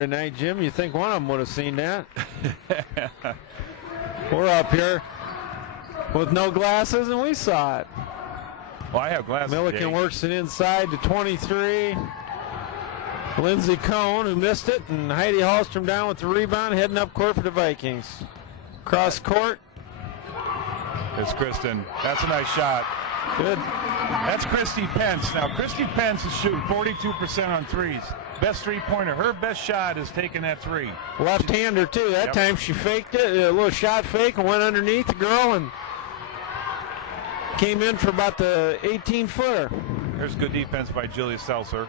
tonight, Jim. You think one of them would have seen that? We're up here with no glasses, and we saw it. Well, I have glasses. Millikin works it inside to 23. Lindsey Cohn, who missed it, and Heidi Hallstrom down with the rebound, heading up court for the Vikings. Cross court. It's Kristen. That's a nice shot. Good. That's Christy Pence. Now, Christy Pence is shooting 42% on threes. Best three-pointer. Her best shot is taking that three. Left-hander, too. That time she faked it, a little shot fake, and went underneath the girl and came in for about the 18-footer. There's good defense by Julia Seltzer.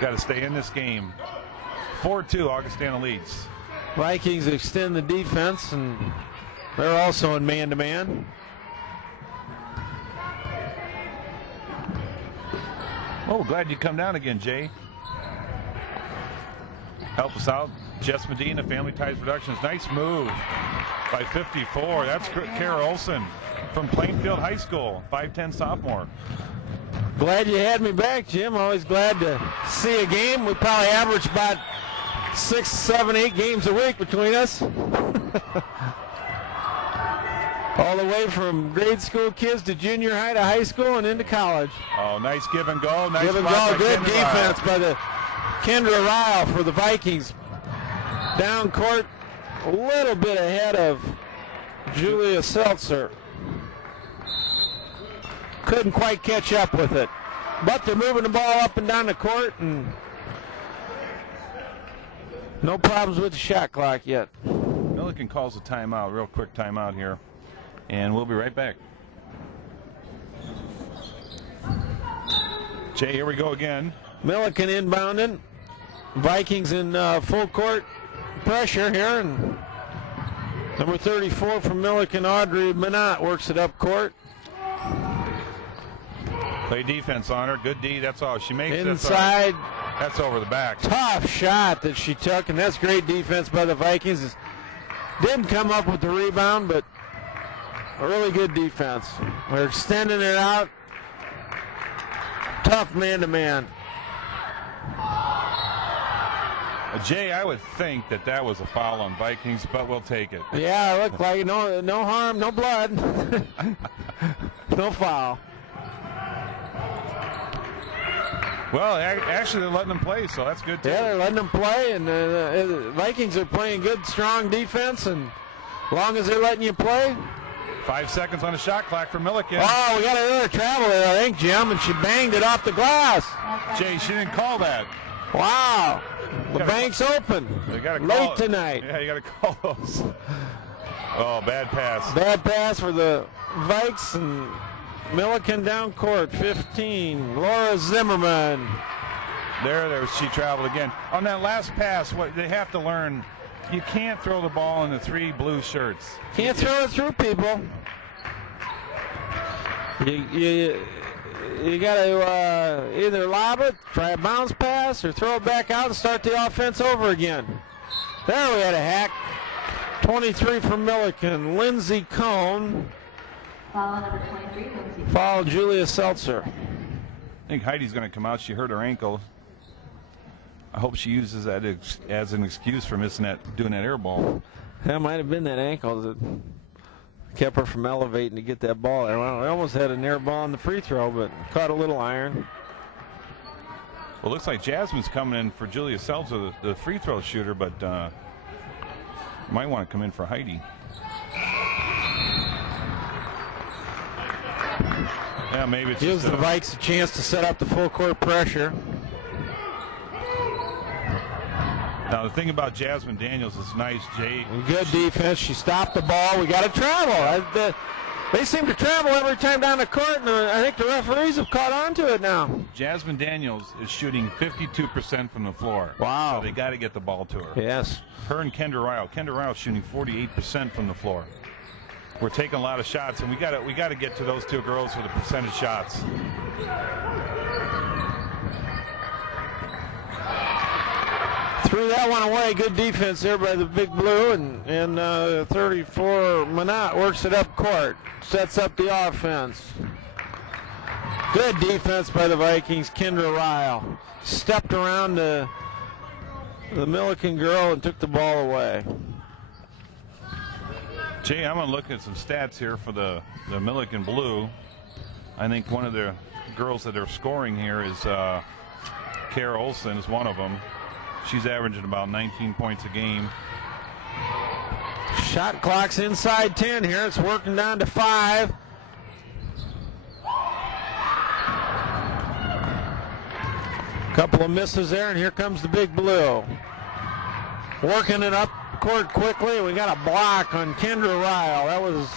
Got to stay in this game. 4-2, Augustana leads. Vikings extend the defense, and they're also in man-to-man. Oh, glad you come down again, Jay. Help us out. Jess Medina, Family Ties Productions. Nice move by 54. That's Kara Olson from Plainfield High School, 5'10" sophomore. Glad you had me back, Jim. Always glad to see a game. We probably average about 6, 7, 8 games a week between us. All the way from grade school kids to junior high to high school and into college. Oh, nice give and go. Nice give and go. Good defense by the Kendra Ryle for the Vikings. Down court, a little bit ahead of Julia Seltzer. Couldn't quite catch up with it. But they're moving the ball up and down the court, and no problems with the shot clock yet. Millikin calls a timeout, real quick timeout here. And we'll be right back. Jay, here we go again. Millikin inbounding. Vikings in full court pressure here. And number 34 from Millikin, Audrey Minot, works it up court. Play defense on her. Good D. That's all. She makes inside. That's over the back. Tough shot that she took, and that's great defense by the Vikings. Didn't come up with the rebound, but a really good defense. We're extending it out. Tough man-to-man. Jay, I would think that was a foul on Vikings, but we'll take it. Yeah, it looked like no harm, no blood. No foul. Well, actually, they're letting them play, so that's good, too. Yeah, they're letting them play, and the Vikings are playing good, strong defense, and as long as they're letting you play. 5 seconds on the shot clock for Millikin. Oh, we got another travel there, I think, Jim, and she banged it off the glass. Jay, she didn't call that. Wow. The bank's open. Late tonight. Yeah, you got to call those. Oh, bad pass. Bad pass for the Vikes, and Millikin down court, 15. Laura Zimmerman. There she traveled again. On that last pass, what they have to learn, you can't throw the ball in the 3 blue shirts. Can't throw it through people. You got to either lob it, try a bounce pass, or throw it back out and start the offense over again. There we had a hack. 23 from Millikin. Lindsey Cohn. Foul number 23, Lindsey. Foul Julia Seltzer. I think Heidi's going to come out. She hurt her ankle. I hope she uses that as an excuse for doing that air ball. That might have been that ankle that kept her from elevating to get that ball there. Well, I almost had an air ball on the free throw, but caught a little iron. Well, it looks like Jasmine's coming in for Julia Seltzer, the free throw shooter, but might want to come in for Heidi. Yeah, maybe it's gives the Vikes a chance to set up the full court pressure. Now, the thing about Jasmine Daniels is nice, Jay. Good defense. She stopped the ball. We got to travel. They seem to travel every time down the court, and I think the referees have caught on to it now. Jasmine Daniels is shooting 52% from the floor. Wow. So they got to get the ball to her. Yes. Her and Kendra Ryle. Kendra Ryle shooting 48% from the floor. We're taking a lot of shots, and we got to get to those two girls with the percentage shots. Threw that one away. Good defense there by the Big Blue, and 34 Minot works it up court, sets up the offense. Good defense by the Vikings. Kendra Ryle stepped around to the Millikin girl and took the ball away. Jay, I'm going to look at some stats here for the Millikin Blue. I think one of the girls that are scoring here is Kara Olson is one of them. She's averaging about 19 points a game. Shot clock's inside 10 here. It's working down to 5. Couple of misses there, and here comes the big blue. Working it up court quickly. We got a block on Kendra Ryle. That was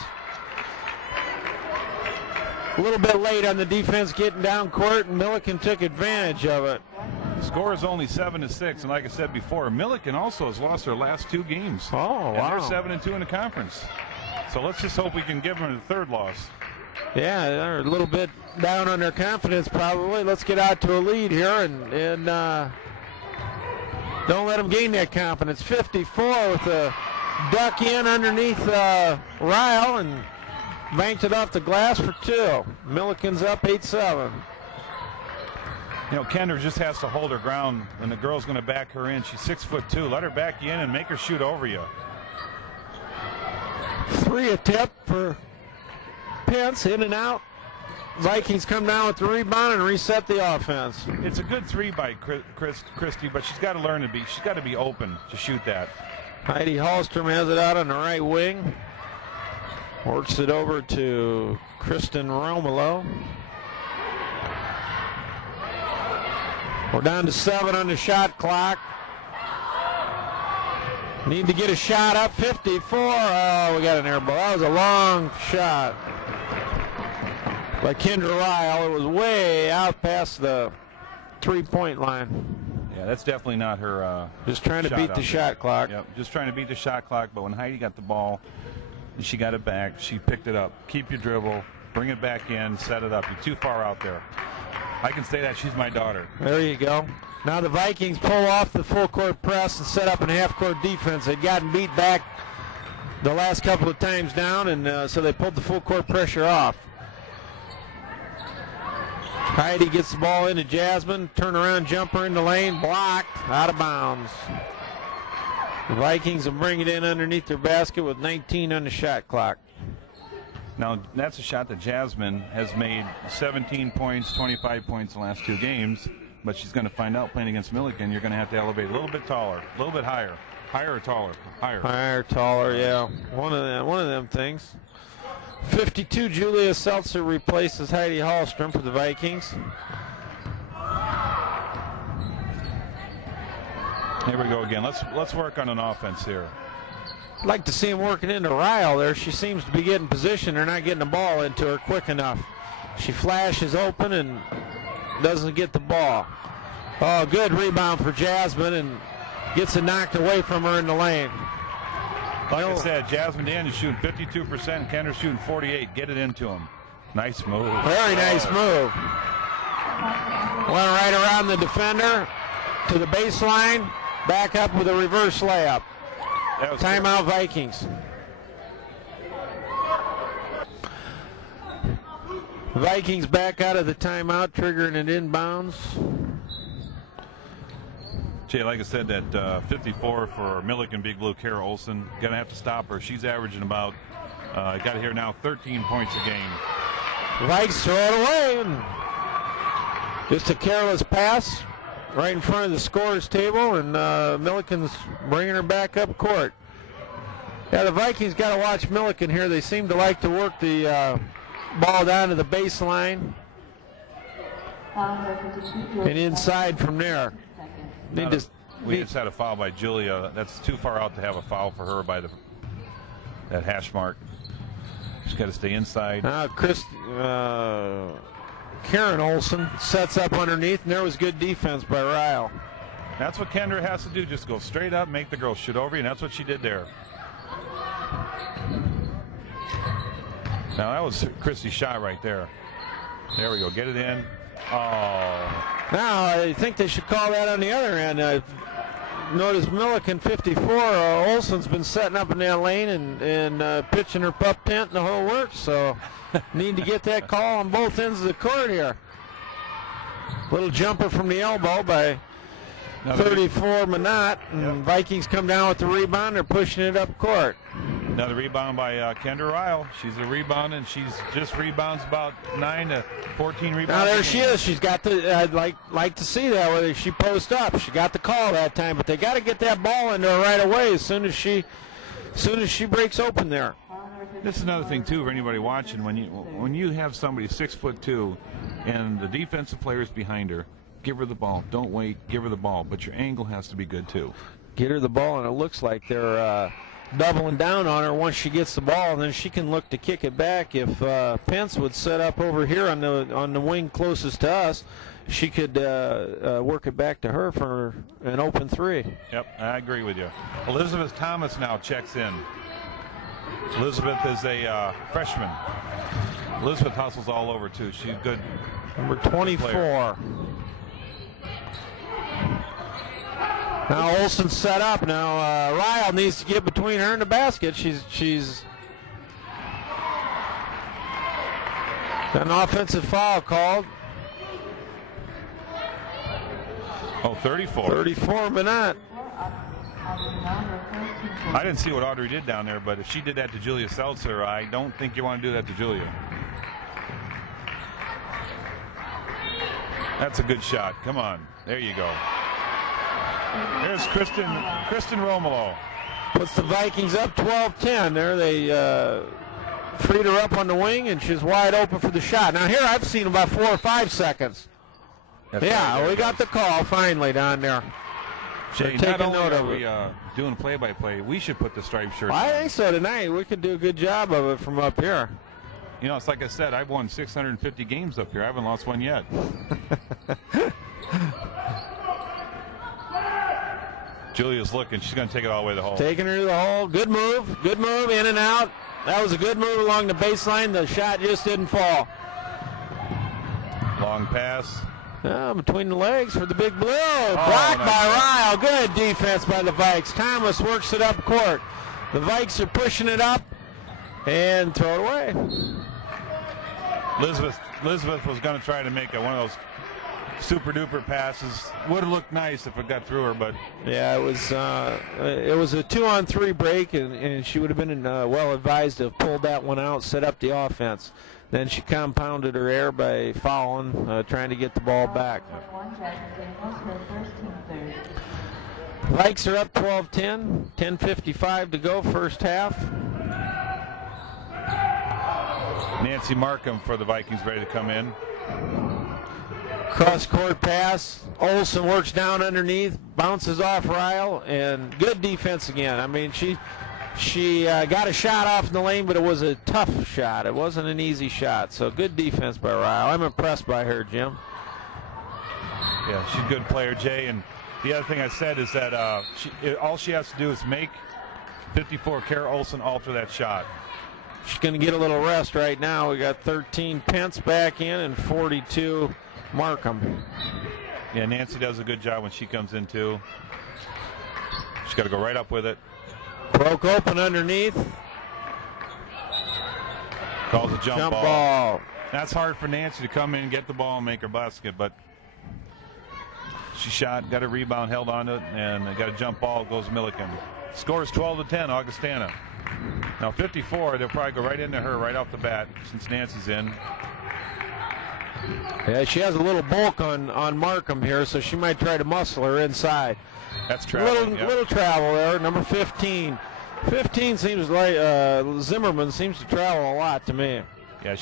a little bit late on the defense getting down court, and Millikin took advantage of it. The score is only 7-6, and like I said before, Millikin also has lost their last 2 games. Oh, and wow. they're 7-2 in the conference. So let's just hope we can give them the 3rd loss. Yeah, they're a little bit down on their confidence probably. Let's get out to a lead here and don't let them gain that confidence. 54 with a duck in underneath Ryle and banked it off the glass for 2. Millikin's up 8-7. You know, Kendra just has to hold her ground, and the girl's going to back her in. She's 6'2". Let her back you in and make her shoot over you. 3 a tip for Pence, in and out. Vikings come down with the rebound and reset the offense. It's a good 3 by Christie, but she's got to learn to be. She's got to be open to shoot that. Heidi Hallstrom has it out on the right wing. Works it over to Kristen Romolo. We're down to 7 on the shot clock. Need to get a shot up. 54. Oh, we got an air ball. That was a long shot by Kendra Ryle. It was way out past the 3-point line. Yeah, that's definitely not her. Just trying to beat the shot clock. Yep, just trying to beat the shot clock. But when Heidi got the ball and she got it back, she picked it up. Keep your dribble, bring it back in, set it up. You're too far out there. I can say that she's my daughter. There you go. Now the Vikings pull off the full court press and set up in half-court defense. They'd gotten beat back the last couple of times down, and so they pulled the full court pressure off. Heidi gets the ball into Jasmine. Turnaround jumper in the lane. Blocked. Out of bounds. The Vikings will bring it in underneath their basket with 19 on the shot clock. Now, that's a shot that Jasmine has made 17 points, 25 points in the last 2 games. But she's going to find out playing against Millikin, you're going to have to elevate a little bit taller, a little bit higher. Higher or taller? Higher. Higher, taller, yeah. One of them things. 52, Julia Seltzer replaces Heidi Hallstrom for the Vikings. Here we go again. Let's work on an offense here. I'd like to see him working into Ryle there. She seems to be getting position. They're not getting the ball into her quick enough. She flashes open and doesn't get the ball. Oh, good rebound for Jasmine, and gets it knocked away from her in the lane. Like I said, Jasmine Dan is shooting 52%, Kendra's shooting 48%. Get it into him. Nice move. Very nice move. Went right around the defender to the baseline, back up with a reverse layup. Timeout Vikings. Vikings back out of the timeout, triggering it inbounds. Jay, like I said, that 54 for Millikin Big Blue, Kara Olson. Going to have to stop her. She's averaging about, got here now, 13 points a game. Vikes throw it away. And just a careless pass right in front of the scorer's table, and Millikin's bringing her back up court. Yeah, the Vikings got to watch Millikin here. They seem to like to work the ball down to the baseline and inside from there. We just had a foul by Julia. That's too far out to have a foul for her by that hash mark. She's got to stay inside. Karen Olson sets up underneath, and there was good defense by Ryle. That's what Kendra has to do. Just go straight up, make the girl shoot over you, and that's what she did there. Now that was Christie's shot right there. There we go. Get it in. Oh. Now I think they should call that on the other end. Notice Millikin 54. Olson's been setting up in that lane and pitching her pup tent and the whole works. So need to get that call on both ends of the court here. Little jumper from the elbow by 34 Minot, and Vikings come down with the rebound. They're pushing it up court. Another rebound by Kendra Ryle. She's a rebound, and she's just rebounds about 9 to 14 rebounds. Now there she is. She's got the like to see that whether she posts up. She got the call that time, but they got to get that ball into her right away as soon as she breaks open there. This is another thing too for anybody watching. When you have somebody 6'2" and the defensive players behind her, give her the ball. Don't wait. Give her the ball, but your angle has to be good too. Get her the ball, and it looks like they're doubling down on her once she gets the ball, and then she can look to kick it back. If Pence would set up over here on the wing closest to us, she could work it back to her for an open three. Yep, I agree with you. Elizabeth Thomas now checks in. Elizabeth is a freshman. Elizabeth hustles all over too. She's good. Number 24. Now Olsen's set up. Now Ryle needs to get between her and the basket. She's got an offensive foul called. Oh, 34. 34 Minot. I didn't see what Audrey did down there, but if she did that to Julia Seltzer, I don't think you want to do that to Julia. That's a good shot. Come on. There you go. Here's Kristen Romolo. Puts the Vikings up 12-10 there. They freed her up on the wing, and she's wide open for the shot. Now here I've seen about 4 or 5 seconds. That's yeah, right, we got the call finally down there. Jay, not only are we doing play-by-play, we should put the striped shirt on. I think so tonight. We could do a good job of it from up here. You know, it's like I said, I've won 650 games up here. I haven't lost one yet. Julia's looking. She's going to take it all the way to the hole. Taking her to the hole. Good move, in and out. That was a good move along the baseline. The shot just didn't fall. Long pass. Between the legs for the big blue. Blocked by Ryle. Good defense by the Vikes. Thomas works it up court. The Vikes are pushing it up and throw it away. Elizabeth was going to try to make one of those super duper passes. Would have looked nice if it got through her, but yeah, it was a 2-on-3 break, and she would have been well advised to have pulled that one out, set up the offense. Then she compounded her error by fouling, trying to get the ball back. Vikes are up 12-10, 10:55 to go, first half. Nancy Markham for the Vikings ready to come in. Cross-court pass. Olsen works down underneath, bounces off Ryle, and good defense again. I mean, she got a shot off in the lane, but it was a tough shot. It wasn't an easy shot, so good defense by Ryle. I'm impressed by her, Jim. Yeah, she's a good player, Jay. And the other thing I said is that all she has to do is make 54 Kara Olsen alter that shot. She's going to get a little rest right now. We got 13 Pence back in and 42 Markham. Yeah, Nancy does a good job when she comes in, too. She's got to go right up with it. Broke open underneath. Calls a jump ball. That's hard for Nancy to come in and get the ball and make her basket, but she shot, got a rebound, held on to it, and got a jump ball. Goes Millikin. Scores 12-10, Augustana. Now 54, they'll probably go right into her right off the bat since Nancy's in. Yeah, she has a little bulk on Markham here, so she might try to muscle her inside. That's traveling. Little travel there. Number 15. 15 seems like Zimmerman seems to travel a lot to me. Yeah,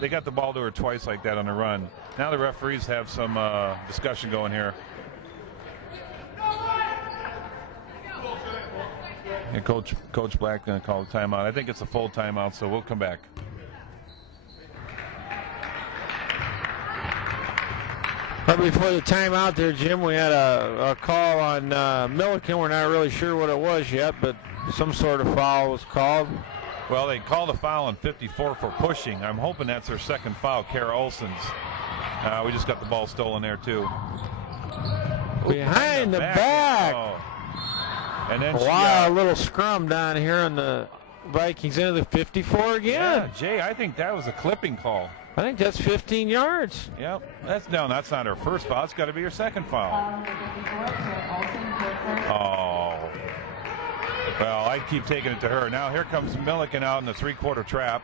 they got the ball to her twice like that on the run. Now the referees have some discussion going here. And Coach Black going to call the timeout. I think it's a full timeout, so we'll come back. Right before the timeout there, Jim, we had a call on Millikin. We're not really sure what it was yet, but some sort of foul was called. Well, they called a foul on 54 for pushing. I'm hoping that's her second foul, Kara Olsen's. We just got the ball stolen there, too. Behind the back. Oh. And then wow, a little scrum down here on the Vikings into the 54 again. Yeah, Jay, I think that was a clipping call. I think that's 15 yards. Yep. That's not her first foul. It's got to be her second foul. Oh. Well, I keep taking it to her. Now here comes Millikin out in the three-quarter trap.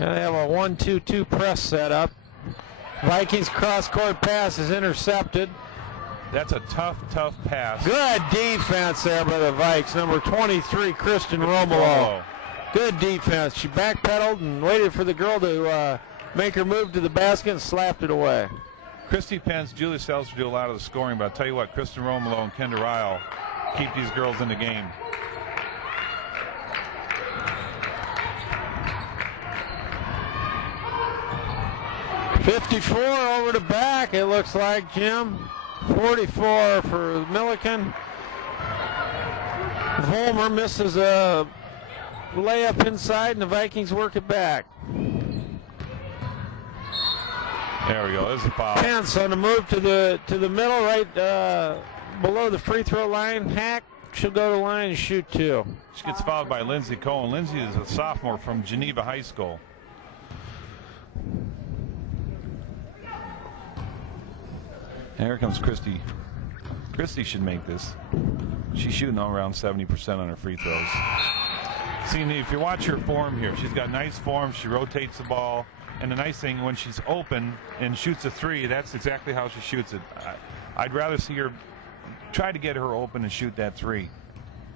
They have a 1-2-2 press set up. Vikings cross-court pass is intercepted. That's a tough pass. Good defense there by the Vikes. Number 23, Kristen Romolo. Good defense. She backpedaled and waited for the girl to make her move to the basket and slapped it away. Christy Pence, Julie Seltzer do a lot of the scoring, but I'll tell you what, Kristen Romolo and Kendra Ryle keep these girls in the game. .54 over the back, it looks like, Jim. 44 for Millikin. Vollmer misses a layup inside, and the Vikings work it back. There we go. There's the foul. Pence on the move to the middle, right below the free throw line. Hack. She'll go to the line and shoot two. She gets fouled by Lindsay Cohen. Lindsay is a sophomore from Geneva High School. And here comes Christy. Christy should make this. She's shooting around 70% on her free throws. See, if you watch her form here, she's got nice form. She rotates the ball. And the nice thing, when she's open and shoots a three, that's exactly how she shoots it. I'd rather see her try to get her open and shoot that three.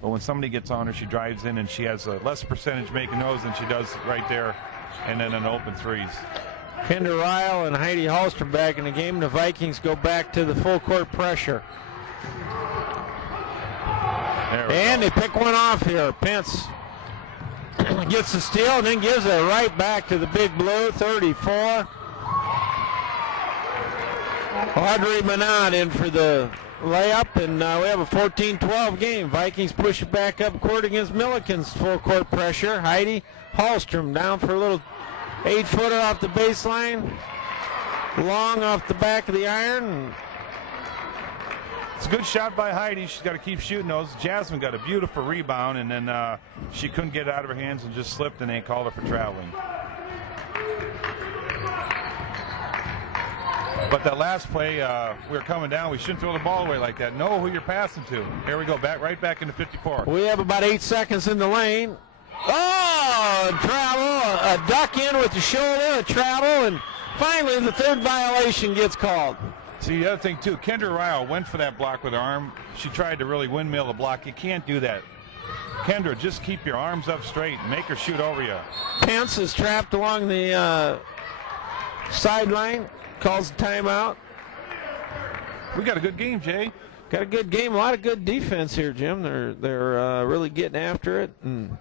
But when somebody gets on her, she drives in and she has a less percentage making those than she does right there, and then an open threes. Kendra Ryle and Heidi Hallstrom back in the game. The Vikings go back to the full court pressure. And they pick one off here. Pence gets the steal and then gives it right back to the Big Blue. 34. Audrey Manat in for the layup, and we have a 14-12 game. Vikings push it back up court against Millikin's full court pressure. Heidi Hallstrom down for a little 8-footer off the baseline. Long off the back of the iron. It's a good shot by Heidi. She's got to keep shooting those. Jasmine got a beautiful rebound, and then she couldn't get it out of her hands and just slipped, and they called her for traveling. But that last play, we were coming down. We shouldn't throw the ball away like that. Know who you're passing to. Here we go, right back into 54. We have about 8 seconds in the lane. Oh, travel, a duck in with the shoulder, a travel, and finally the third violation gets called. See, the other thing, too, Kendra Ryle went for that block with her arm. She tried to really windmill the block. You can't do that. Kendra, just keep your arms up straight and make her shoot over you. Pence is trapped along the sideline, calls the timeout. We got a good game, Jay. Got a good game, a lot of good defense here, Jim. They're really getting after it, and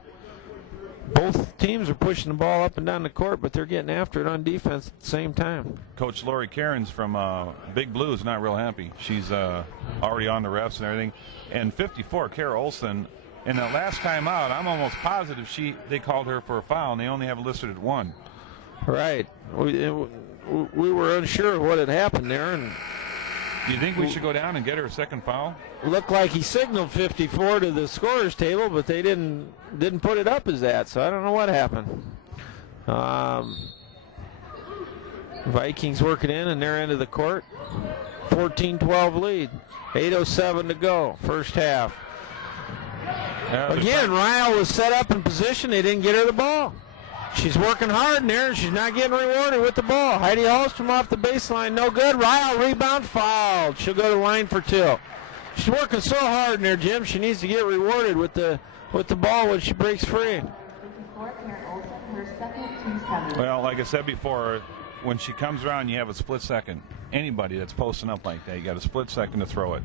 both teams are pushing the ball up and down the court, but they're getting after it on defense at the same time. Coach Lori Cairns from Big Blue is not real happy. She's already on the refs and everything. And 54, Kara Olson, in that last time out, I'm almost positive they called her for a foul, and they only have it listed at 1. Right. We were unsure of what had happened there, and you think we should go down and get her a second foul? Looked like he signaled 54 to the scorer's table, but they didn't put it up as that, so I don't know what happened. Vikings work it in their end of the court. 14-12 lead. 8:07 to go, first half. Again, Ryle was set up in position. They didn't get her the ball. She's working hard in there. She's not getting rewarded with the ball. Heidi Hallstrom off the baseline, no good. Ryle rebound, fouled. She'll go to the line for 2. She's working so hard in there, Jim. She needs to get rewarded with the ball when she breaks free. Well, like I said before, when she comes around, you have a split second. Anybody that's posting up like that, you got a split second to throw it.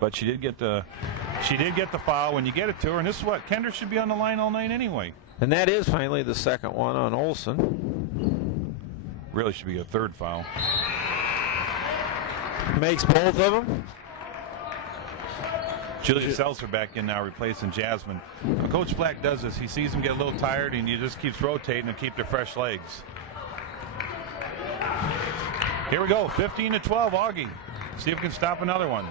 But she did get the foul when you get it to her, and this is what Kendra should be on the line all night anyway. And that is finally the second one on Olson. Really should be a third foul. Makes both of them. Julia Seltzer back in now, replacing Jasmine. When Coach Black does this, he sees them get a little tired, and he just keeps rotating to keep their fresh legs. Here we go, 15-12, Augie. See if we can stop another one.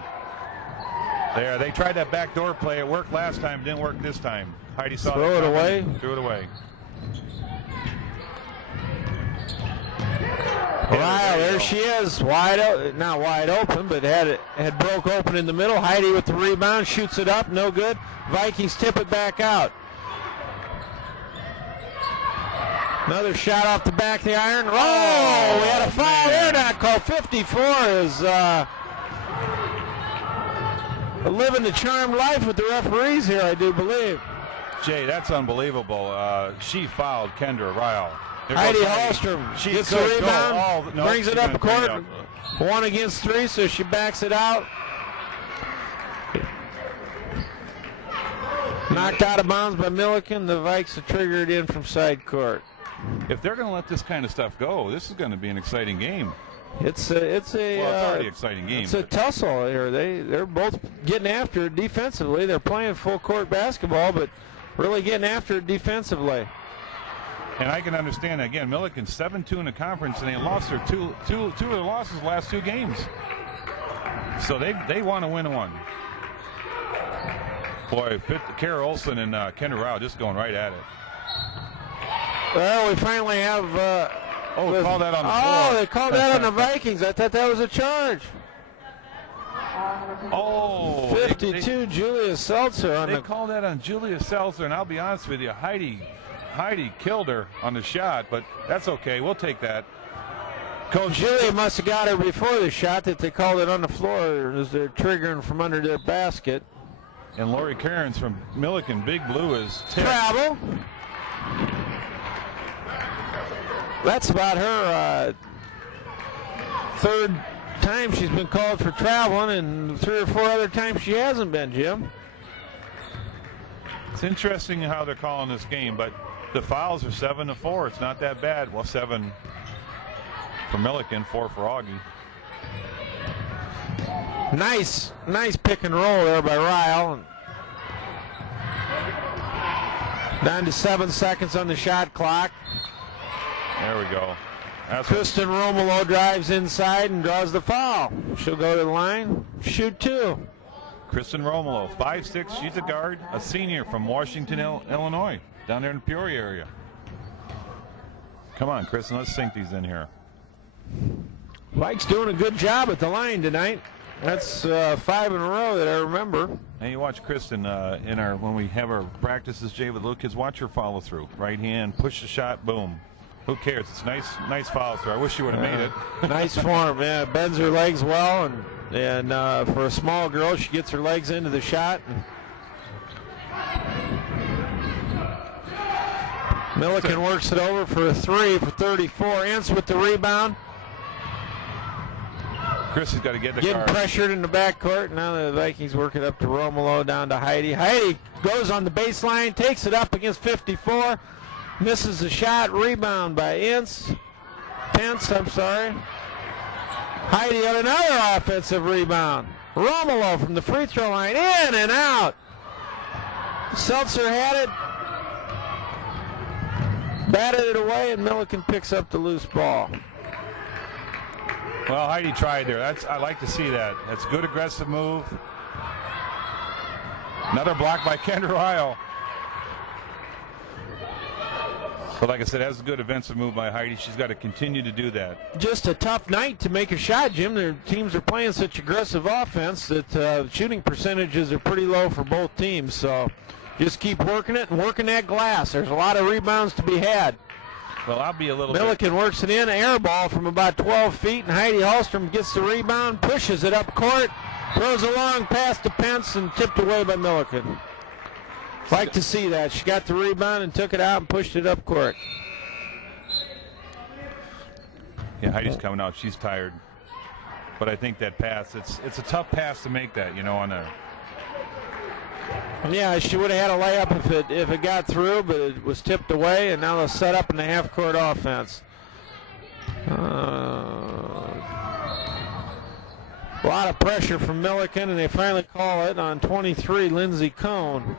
There, they tried that backdoor play. It worked last time, didn't work this time. Heidi saw Throw it away. Threw it away. Wow, there she is, not wide open, but had broke open in the middle. Heidi with the rebound, shoots it up, no good. Vikings tip it back out. Another shot off the back of the iron. Oh, we had a foul there, not called. 54 is living the charmed life with the referees here, I do believe. Jay, that's unbelievable. She fouled Kendra Ryle. Heidi Hallstrom gets the rebound, brings it up the court. 1 against 3, so she backs it out. Knocked out of bounds by Millikin. The Vikes have triggered in from side court. If they're going to let this kind of stuff go, this is going to be an exciting game. It's already an exciting game. It's a tussle here. They're both getting after it defensively. They're playing full court basketball, but really getting after it defensively. And I can understand, again, Millikin 7-2 in the conference, and they lost their two of their losses the last 2 games. So they want to win one. Boy, Kara Olsen and Kendra Rao just going right at it. Well, we finally have... they called that on the floor. Oh, they called that on the Vikings. I thought that was a charge. 52, Julia Seltzer. They called that on Julia Seltzer, and I'll be honest with you, Heidi killed her on the shot, but that's okay. We'll take that. Coach Julia must have got her before the shot that they called it on the floor as they're triggering from under their basket. And Lori Cairns from Millikin, Big Blue is tipped. Travel. That's about her third time she's been called for traveling, and 3 or 4 other times she hasn't been, Jim. It's interesting how they're calling this game, but the fouls are 7-4. It's not that bad. Well, 7 for Millikin, 4 for Augie. Nice pick and roll there by Ryle. Down to 7 seconds on the shot clock. There we go. Kristen Romolo drives inside and draws the foul. She'll go to the line, shoot 2. Kristen Romolo, 5'6", she's a guard, a senior from Washington, Illinois, down there in the Peoria area. Come on, Kristen, let's sink these in here. Mike's doing a good job at the line tonight. That's 5 in a row that I remember. And you watch Kristen when we have our practices, Jay, with little kids. Watch her follow through. Right hand, push the shot, boom. Who cares? It's nice follow through. I wish she would have made it. Nice form, yeah. Bends her legs well, and for a small girl, she gets her legs into the shot. Millikin works it over for a 3 for 34. Ince with the rebound. Chris has got to get the Getting pressured in the backcourt. Now the Vikings work it up to Romolo, down to Heidi. Heidi goes on the baseline, takes it up against 54. Misses the shot. Rebound by Pence, I'm sorry. Heidi on another offensive rebound. Romolo from the free throw line, in and out. Seltzer had it. Batted it away, and Millikin picks up the loose ball. Well, Heidi tried there. I like to see that. That's a good aggressive move. Another block by Kendra Ryle. But like I said, that's a good offensive move by Heidi. She's got to continue to do that. Just a tough night to make a shot, Jim. Their teams are playing such aggressive offense that shooting percentages are pretty low for both teams. So just keep working it and working that glass. There's a lot of rebounds to be had. Well, I'll be a little Millikin works it in, air ball from about 12 feet, and Heidi Hallstrom gets the rebound, pushes it up court, throws a long pass to Pence, and tipped away by Millikin. Like to see that. She got the rebound and took it out and pushed it up court. Yeah, Heidi's coming out. She's tired. But I think that pass, it's a tough pass to make that, on a... Yeah, she would have had a layup if it got through, but it was tipped away, and now they'll set up in the half-court offense. A lot of pressure from Millikin, and they finally call it on 23, Lindsey Cohn.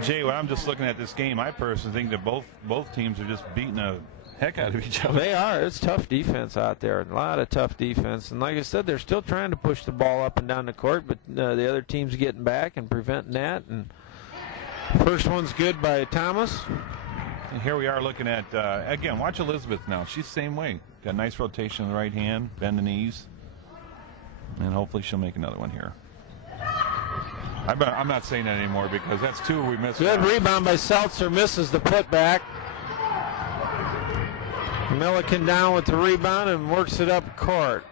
Jay, when I'm just looking at this game, I personally think that both teams are just beating the heck out of each other. They are. It's tough defense out there. A lot of tough defense. And like I said, they're still trying to push the ball up and down the court, but the other team's getting back and preventing that. And first one's good by Thomas. And here we are looking at, again, watch Elizabeth now. She's the same way. Got a nice rotation in the right hand, bend the knees. And hopefully she'll make another one here. I'm not saying that anymore because that's two we missed. Good rebound by Seltzer, misses the putback. Millikin down with the rebound and works it up court.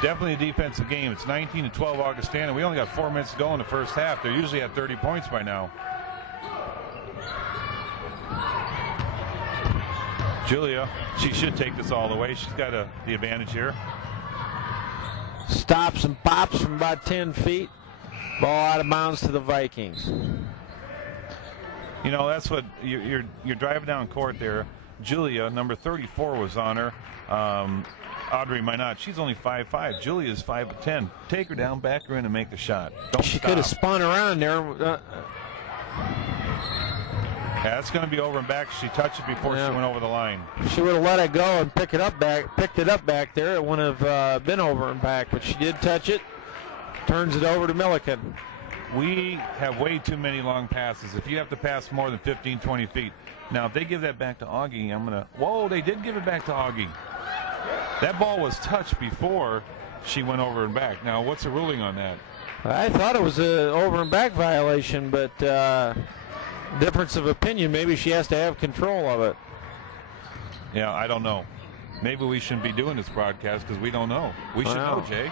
Definitely a defensive game. It's 19-12 Augustana. We only got 4 minutes to go in the first half. They're usually at 30 points by now. Julia, she should take this all the way. She's got the advantage here. Stops and pops from about 10 feet. Ball out of bounds to the Vikings. You know, that's what you're driving down court there. Julia, number 34, was on her. Audrey Minot, she's only 5'5". Julia's 5'10". Take her down, back her in, and make the shot. Don't She stop. could have spun around there. Yeah, that's going to be over and back. She touched it before she went over the line. She would have let it go and picked it up back there. It wouldn't have been over and back, but she did touch it. Turns it over to Millikin. We have way too many long passes. If you have to pass more than 15, 20 feet. Now, if they give that back to Augie, I'm going to... Whoa, they did give it back to Augie. That ball was touched before she went over and back. Now, what's the ruling on that? I thought it was an over and back violation, but difference of opinion. Maybe she has to have control of it. Yeah, I don't know. Maybe we shouldn't be doing this broadcast because we don't know. We should know, Jay.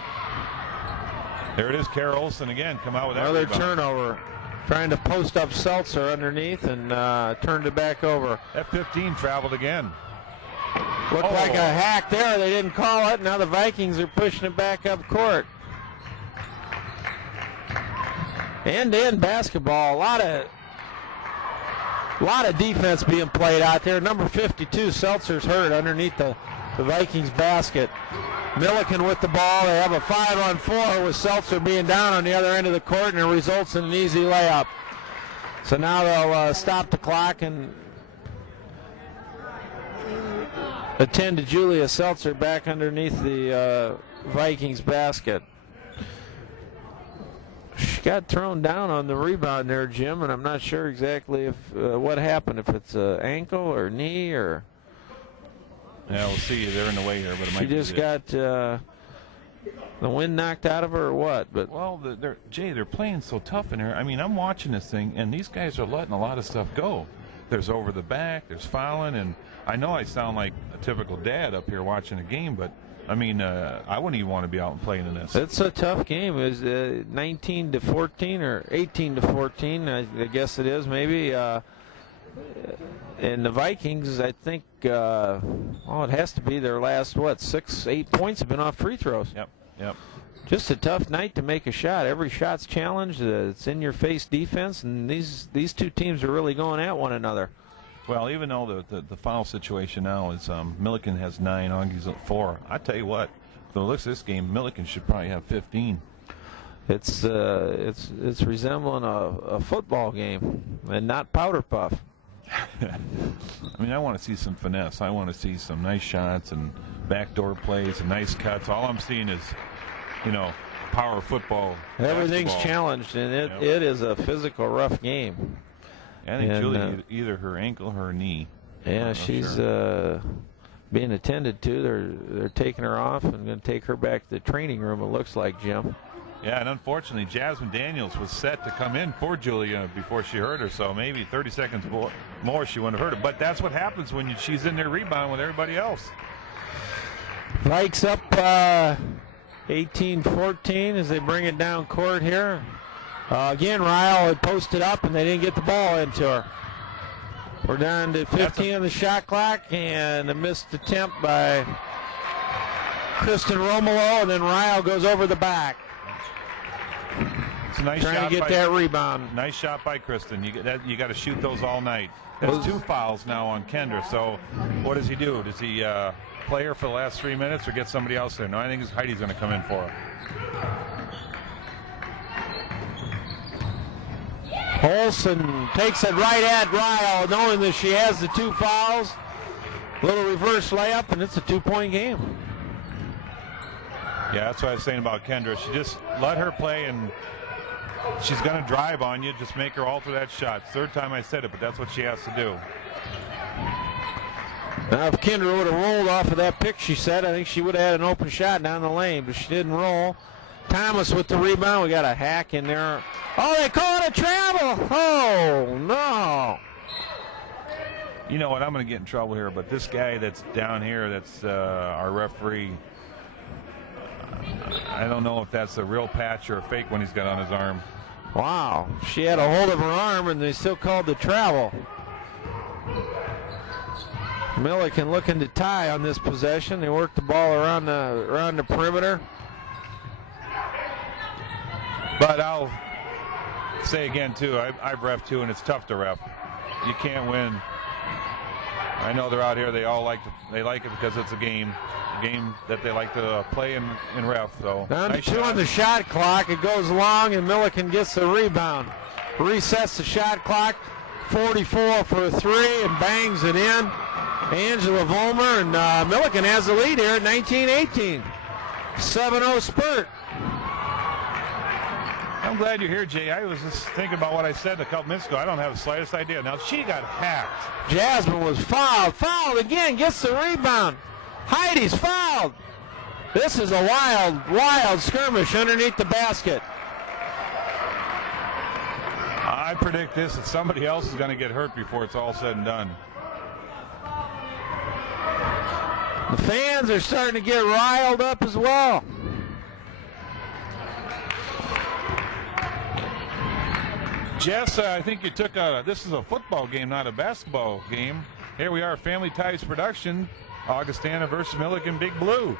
There it is, Kara Olsen again, come out with that another rebound. turnover. Trying to post up Seltzer underneath and turned it back over. That 15 traveled again. Looked like a hack there. They didn't call it. Now the Vikings are pushing it back up court. End-to-end basketball. A lot of defense being played out there. Number 52, Seltzer's hurt underneath the Vikings basket. Millikin with the ball. They have a 5-on-4 with Seltzer being down on the other end of the court, and it results in an easy layup. So now they'll stop the clock and attend to Julia Seltzer back underneath the Vikings basket. She got thrown down on the rebound there, Jim, and I'm not sure exactly if what happened, if it's an ankle or knee or... Yeah, we'll see. They're in the way here, but it might She be just got the wind knocked out of her or what? But well, Jay, they're playing so tough in here. I mean, I'm watching this thing, and these guys are letting a lot of stuff go. There's over the back, there's fouling, and I know I sound like a typical dad up here watching a game, but I mean, I wouldn't even want to be out and playing in this. It's a tough game. It was 19-14 or 18-14, I guess it is, maybe. And the Vikings, I think, it has to be their last, 6-8 points have been off free throws. Yep. Just a tough night to make a shot. Every shot's challenged. It's in-your-face defense, and these two teams are really going at one another. Well, even though the foul situation now is Millikin has 9, Augie's at 4. I tell you what, the looks of this game, Millikin should probably have 15. It's resembling a football game and not powder puff. I mean, I want to see some finesse. I want to see some nice shots and backdoor plays and nice cuts. All I'm seeing is, power football. Everything's basketball. Challenged, and it is a physical, rough game. I think Julie, either her ankle or her knee. Yeah, she's being attended to. They're taking her off and going to take her back to the training room, it looks like, Jim. Yeah, and unfortunately, Jasmine Daniels was set to come in for Julia before she hurt her, so maybe 30 seconds more she wouldn't have hurt her. But that's what happens when she's in there rebounding with everybody else. Vikes up 18-14 as they bring it down court here. Again, Ryle had posted up, and they didn't get the ball into her. We're down to 15 on the shot clock, and a missed attempt by Kristen Romolo, and then Ryle goes over the back. It's a nice trying shot to get that rebound. Nice shot by Kristen. You got to shoot those all night. There's 2 fouls now on Kendra. So what does he do? Does he play her for the last 3 minutes or get somebody else there? No, I think Heidi's going to come in for her. Olsen takes it right at Ryle, knowing that she has the 2 fouls. Little reverse layup, and it's a 2-point game. Yeah, that's what I was saying about Kendra. She just let her play, and she's going to drive on you. Just make her alter that shot. Third time I said it, but that's what she has to do. Now, if Kendra would have rolled off of that pick, she said, I think she would have had an open shot down the lane, but she didn't roll. Thomas with the rebound. We got a hack in there. Oh, they call it a travel. Oh, no. You know what? I'm going to get in trouble here, but this guy that's down here, that's our referee, I don't know if that's a real patch or a fake one he's got on his arm. Wow. She had a hold of her arm, and they still called the travel. Millikin looking to tie on this possession. They work the ball around the perimeter. But I'll say again, too, I've ref, too, and it's tough to ref. You can't win. I know they're out here. They like it because it's a game that they like to play in ref. So down to nice 2 shot. on the shot clock. It goes long, and Millikin gets the rebound. Resets the shot clock. 44 for a 3 and bangs it in. Angela Vollmer, and Millikin has the lead here at 19-18. 7-0 spurt. I'm glad you're here, Jay. I was just thinking about what I said a couple minutes ago. I don't have the slightest idea. Now, she got hacked. Jasmine was fouled. Fouled again. Gets the rebound. Heidi's fouled. This is a wild skirmish underneath the basket. I predict that somebody else is going to get hurt before it's all said and done. The fans are starting to get riled up as well. Jess, I think you took this is a football game, not a basketball game. Here we are, Family Ties Production, Augustana versus Millikin Big Blue.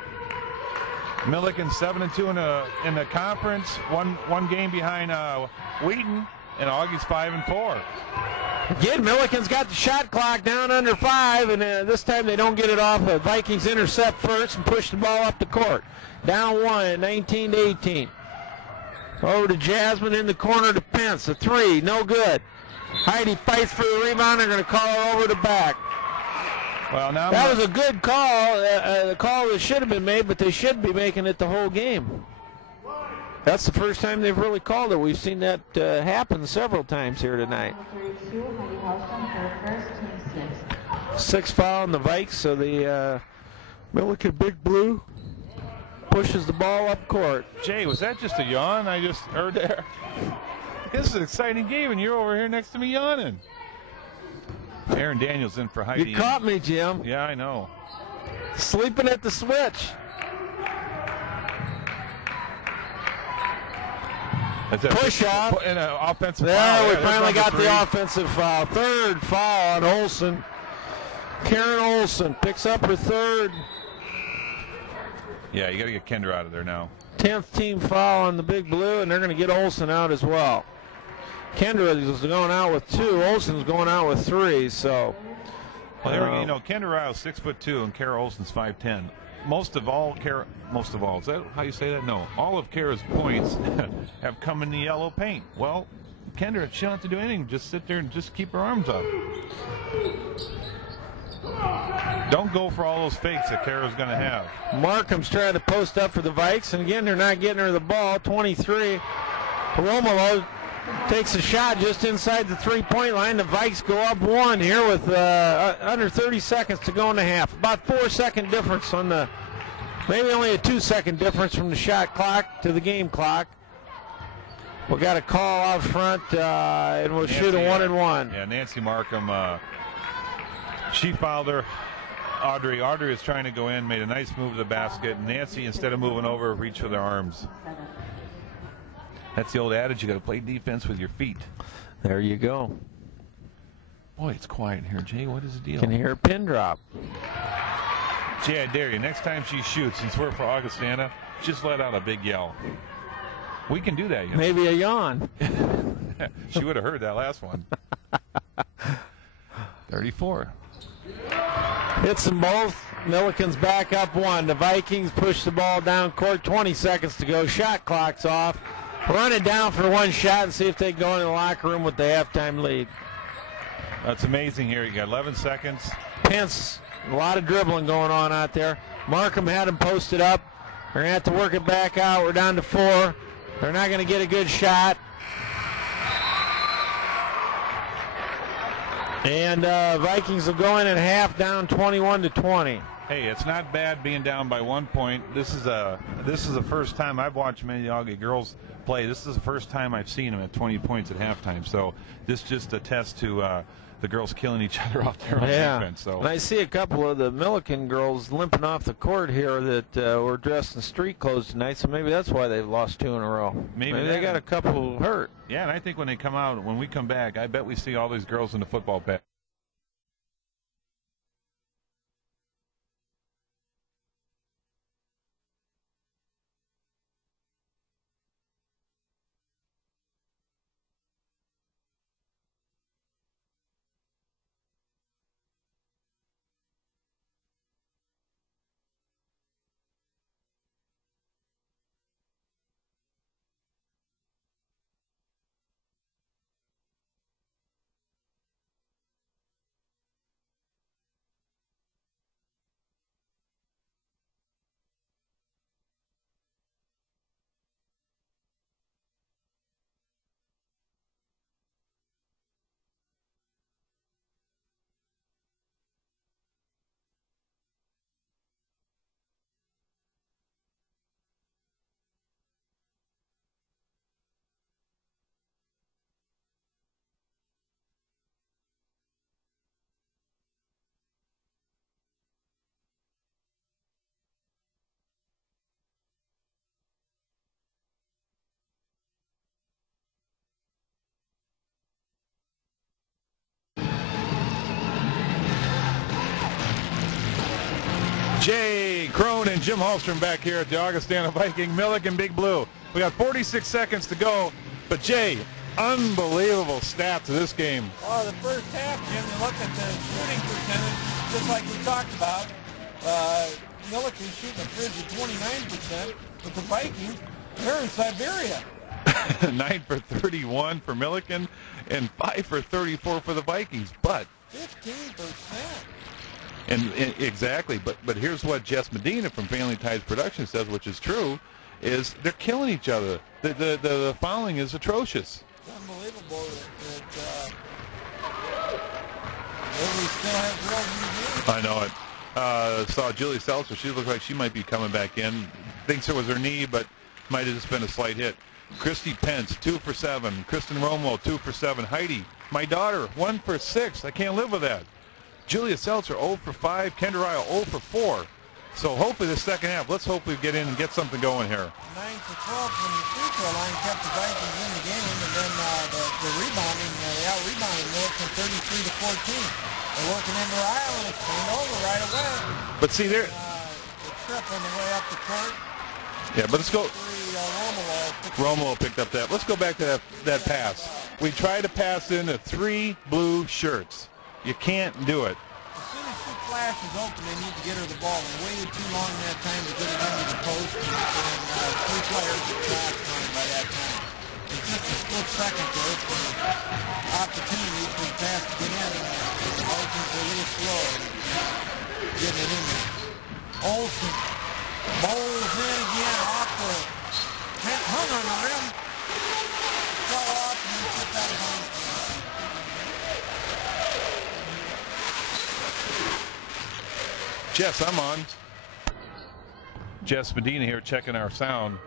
Millikin 7-2 in the conference, one game behind Wheaton, and Augie's 5-4. Again, Millikin's got the shot clock down under 5, and this time they don't get it off. The Vikings intercept first and push the ball up the court. Down 1, 19-18. Over to Jasmine in the corner to Pence. A 3, no good. Heidi fights for the rebound. They're going to call it over the back. Well, now that was a good call. The call that should have been made, but they should be making it the whole game. That's the first time they've really called it. We've seen that happen several times here tonight. 6 foul on the Vikes, so the Millikin Big Blue pushes the ball up court. Jay, was that just a yawn I just heard there? This is an exciting game, and you're over here next to me yawning. Aaron Daniels in for Heidi. You caught me, Jim. Yeah, I know. Sleeping at the switch. Push off. And an offensive foul. foul. We finally got the offensive foul. 3rd foul on Olsen. Karen Olsen picks up her 3rd. Yeah, you got to get Kendra out of there now. 10th team foul on the Big Blue, and they're going to get Olsen out as well. Kendra is going out with 2. Olsen's going out with 3. So, well, Kendra Rile's 6'2", and Kara Olsen's 5'10". Most of all, is that how you say that? No. All of Kara's points have come in the yellow paint. Well, Kendra, she don't have to do anything. Just sit there and just keep her arms up. Don't go for all those fakes that Kara's going to have. Markham's trying to post up for the Vikes, and again, they're not getting her the ball. 23. Romolo takes a shot just inside the 3-point line. The Vikes go up 1 here with under 30 seconds to go in the half. About 4-second difference on the, maybe only a 2-second difference from the shot clock to the game clock. We got a call out front, and we'll shoot a 1-and-1. Yeah, Nancy Markham, she fouled her. Audrey is trying to go in, made a nice move to the basket. Nancy, instead of moving over, reached for their arms. That's the old adage, you got to play defense with your feet. There you go. Boy, it's quiet in here, Jay. What is the deal? Can hear a pin drop. Jay, I dare you. Next time she shoots, since we're for Augustana, just let out a big yell. We can do that, you know. Maybe a yawn. She would have heard that last one. 34. Hits them both. Millikin's back up 1. The Vikings push the ball down court. 20 seconds to go. Shot clock's off. Run it down for 1 shot and see if they can go in the locker room with the halftime lead. That's amazing here. You got 11 seconds. Pence, a lot of dribbling going on out there. Markham had him posted up. They're going to have to work it back out. We're down to 4. They're not going to get a good shot. And Vikings will go in at half down 21-20. Hey, it's not bad being down by 1 point. This is the first time I've watched many Augie girls play. This is the first time I've seen them at 20 points at halftime. So this just attests to the girls killing each other off there on defense. So. And I see a couple of the Millikin girls limping off the court here that were dressed in street clothes tonight, so maybe that's why they've lost 2 in a row. Maybe they got a couple hurt. Yeah, and I think when they come out, when we come back, I bet we see all these girls in the football patch. Jay Crone and Jim Hallstrom back here at the Augustana Viking, Millikin Big Blue. We got 46 seconds to go, but Jay, unbelievable stats of this game. Well, the first half, Jim, you look at the shooting percentage, just like we talked about. Millikin shooting a frigid 29%, but the Vikings, they're in Siberia. 9 for 31 for Millikin and 5 for 34 for the Vikings, but 15%. And exactly, but here's what Jess Medina from Family Ties Production says, which is true, is they're killing each other. The fouling is atrocious. It's unbelievable that we still have girls in the game. I know it. Saw Julie Seltzer. She looked like she might be coming back in. Thinks it was her knee, but might have just been a slight hit. Christy Pence, 2 for 7. Kristen Romo, 2 for 7. Heidi, my daughter, 1 for 6. I can't live with that. Julia Seltzer, 0 for 5. Kendra Isle, 0 for 4. So hopefully the second half, let's hope we get in and get something going here. 9 for 12 from the free throw line kept the Vikings in the game, and then the rebounding, the out-rebounding Millikin 33-14. They're working into Isle, and it's turned over right away. But see, there... The trip on the way up the court. Yeah, but let's go... Romo picked up that. Let's go back to that pass. We tried to pass into 3 blue shirts. You can't do it. As soon as she flashes open, they need to get her the ball. They waited too long in that time to get it into the post, and 3 players had crossed on it by that time. It's just a split second there for opportunity for the pass to get in, and the Vikings were a little slow getting it in there. Olsen bowls in again off the hung on the rim, fell off, and then took that home. Jess, I'm on. Jess Medina here checking our sound.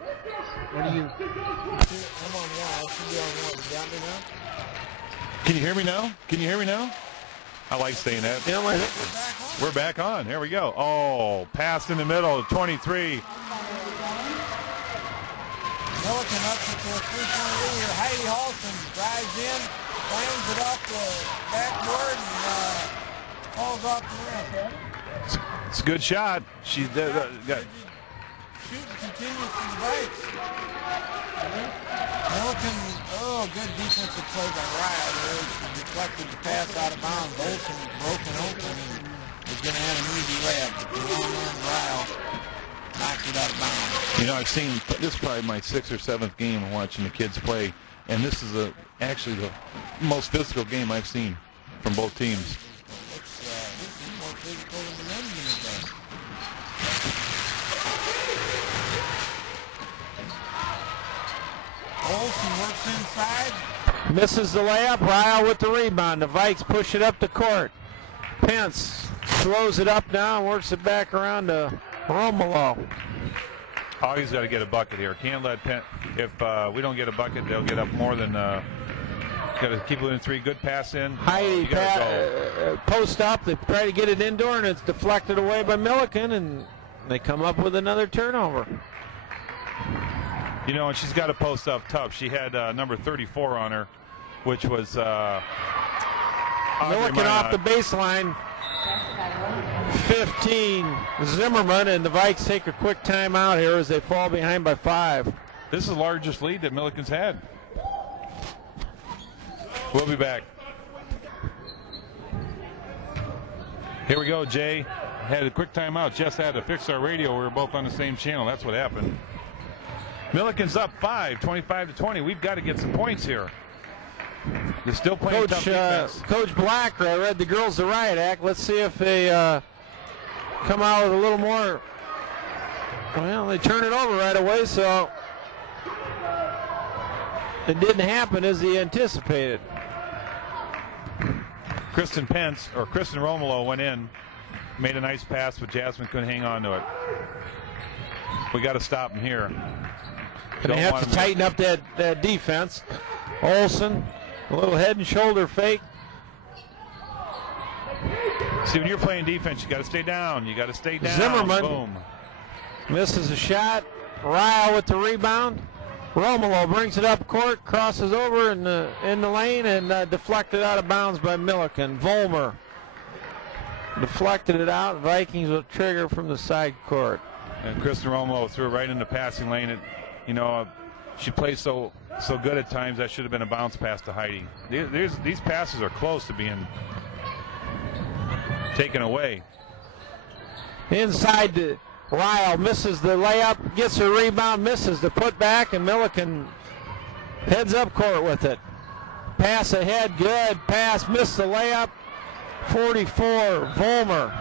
What do you? I'm on one. I should be on one. You got me now? Can you hear me now? Can you hear me now? I like saying that. Yeah, we're back on. Here we go. Oh, pass in the middle, 23. Millikin up to a 3-point lead here. Heidi Halson drives in, slams it off the backboard, and falls off the rim. It's a good shot. She got. Shooting continues from the Vikes. Millikin, good defensive play by Ryle there. She deflected the pass out of bounds. Olsen was broken open and was going to have an easy layup. But the long-arm Ryle knocked it out of bounds. You know, I've seen, this is probably my 6th or 7th game watching the kids play, and this is actually the most physical game I've seen from both teams. This is more physical than the men's unit does. Olsen works inside. Misses the layup. Ryle with the rebound. The Vikes push it up the court. Pence throws it up now and works it back around to Romolo. Augie's got to get a bucket here. Can't let Penn. If we don't get a bucket, they'll get up more than. Got to keep it within 3. Good pass in. Heidi post up. They try to get it indoor, and it's deflected away by Millikin, and they come up with another turnover. You know, and she's got to post up tough. She had number 34 on her, which was Millikin off the baseline. 15 Zimmerman, and the Vikes take a quick timeout here as they fall behind by 5. This is the largest lead that Millikin's had. We'll be back. Here we go, Jay. Had a quick timeout. Just had to fix our radio. We were both on the same channel. That's what happened. Millikin's up 5, 25-20. We've got to get some points here. They're still playing tough defense. Coach Blacker, I read the girls the riot act. Let's see if they come out with a little more. Well, they turn it over right away, so it didn't happen as he anticipated. Kristen Romolo went in, made a nice pass, but Jasmine couldn't hang on to it. We got to stop him here. They have to tighten up that defense. Olsen, a little head and shoulder fake. See, when you're playing defense, you got to stay down. You got to stay down. Zimmerman Boom. Misses a shot. Ryle with the rebound. Romolo brings it up court, crosses over in the lane, and deflected out of bounds by Millikin. Volmer deflected it out. Vikings will trigger from the side court. And Kristen Romolo threw it right in the passing lane. You know, she plays so good at times. That should have been a bounce pass to Heidi. These passes are close to being taken away. Inside to Ryle, misses the layup, gets her rebound, misses the putback, and Millikin heads up court with it. Pass ahead, good pass, missed the layup. 44, Volmer.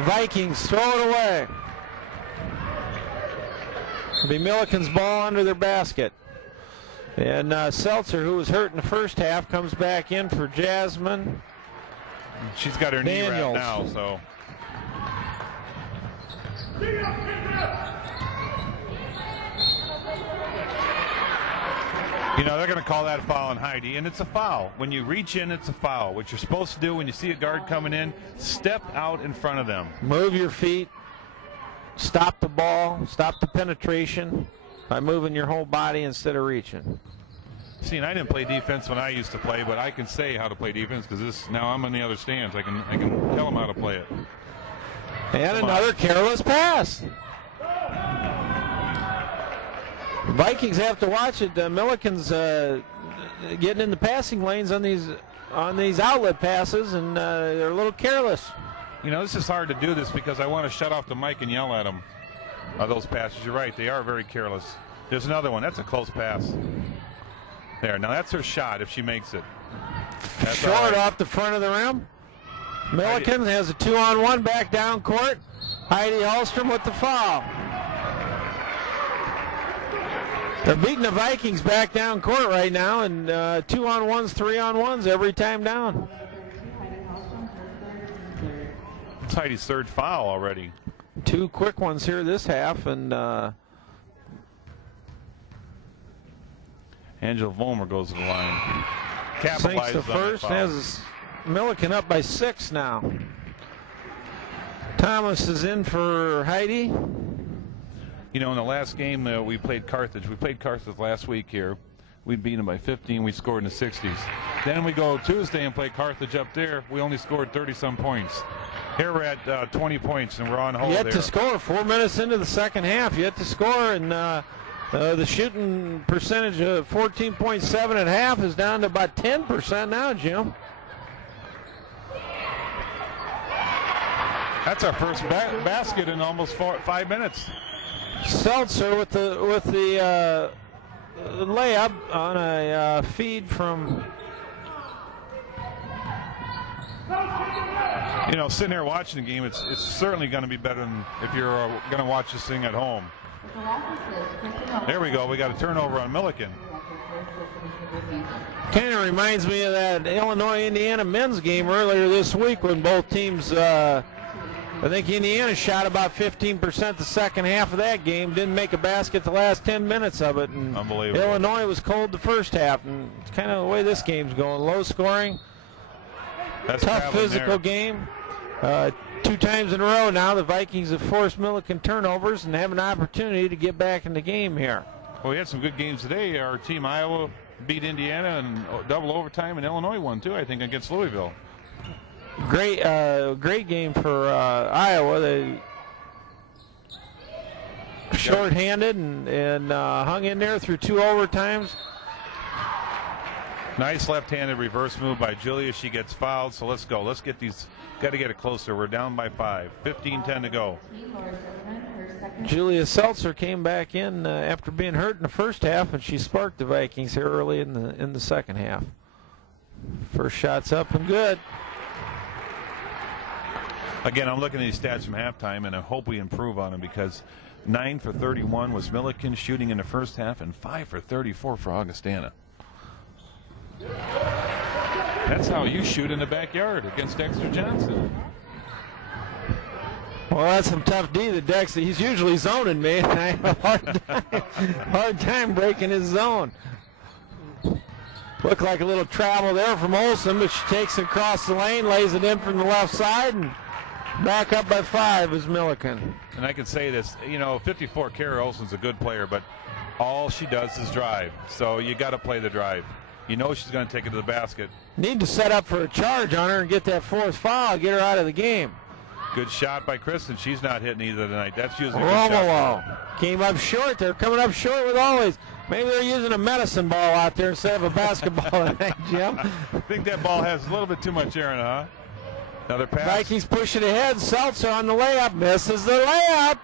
Vikings throw it away. It'll be Millikin's ball under their basket. And Seltzer, who was hurt in the first half, comes back in for Jasmine. She's got her knee wrapped now, so. You know, they're going to call that a foul on Heidi, and it's a foul. When you reach in, it's a foul. What you're supposed to do when you see a guard coming in, step out in front of them. Move your feet. Stop the ball. Stop the penetration by moving your whole body instead of reaching. See, and I didn't play defense when I used to play, but I can say how to play defense because now I'm in the other stands. I can tell them how to play it. And another careless pass. Vikings have to watch it. Millikin's getting in the passing lanes on these outlet passes, and they're a little careless. You know, this is hard to do this because I want to shut off the mic and yell at them. Those passes, you're right, they are very careless. There's another one. That's a close pass. There, now that's her shot if she makes it. That's short off the front of the rim. Millikin has a 2-on-1 back down court. Heidi Hallstrom with the foul. They're beating the Vikings back down court right now, and 2-on-1s, 3-on-1s every time down. It's Heidi's third foul already. 2 quick ones here this half, and Angela Volmer goes to the line. Sinks the first, has Millikin up by 6 now. Thomas is in for Heidi. You know, in the last game we played Carthage. We played Carthage last week here. We beat them by 15. We scored in the 60s. Then we go Tuesday and play Carthage up there. We only scored 30-some points. Here we're at 20 points, and we're on hold there. Yet to score. 4 minutes into the second half. Yet to score, and the shooting percentage of 14.7 at half is down to about 10% now, Jim. That's our first basket in almost 5 minutes. Seltzer with the layup on a feed from. You know, sitting here watching the game, it's certainly going to be better than if you're going to watch this thing at home. There we go. We got a turnover on Millikin. Kind of reminds me of that Illinois-Indiana men's game earlier this week when both teams, I think Indiana shot about 15% the second half of that game, didn't make a basket the last 10 minutes of it. And unbelievable. Illinois was cold the first half, and it's kind of the way this game's going. Low scoring, tough physical game. 2 times in a row now the Vikings have forced Millikin turnovers and have an opportunity to get back in the game here. Well, we had some good games today. Our team Iowa beat Indiana in double overtime, and Illinois won too, I think, against Louisville. Great game for Iowa. They short-handed and hung in there through 2 overtimes. Nice left-handed reverse move by Julia. She gets fouled, so let's go. Let's get these. Got to get it closer. We're down by 5. 15-10 to go. Julia Seltzer came back in after being hurt in the first half, and she sparked the Vikings here early in the second half. First shot's up and good. Again, I'm looking at these stats from halftime, and I hope we improve on them because 9 for 31 was Millikin shooting in the first half, and 5 for 34 for Augustana. That's how you shoot in the backyard against Dexter Johnson. Well, that's some tough D to Dexter. He's usually zoning me, and I have a hard time breaking his zone. Looked like a little travel there from Olsen, but she takes it across the lane, lays it in from the left side, and back up by 5 is Millikin. And I can say this, you know, 54 Kara Olsen's a good player, but all she does is drive. So you got to play the drive. You know she's going to take it to the basket. Need to set up for a charge on her and get that 4th foul, get her out of the game. Good shot by Kristen. She's not hitting either tonight. That's usually a good shot. Romolo came up short. They're coming up short with always. Maybe they're using a medicine ball out there instead of a basketball tonight, Jim. I think that ball has a little bit too much air in it, huh? Another pass. Vikings pushing ahead. Seltzer on the layup. Misses the layup.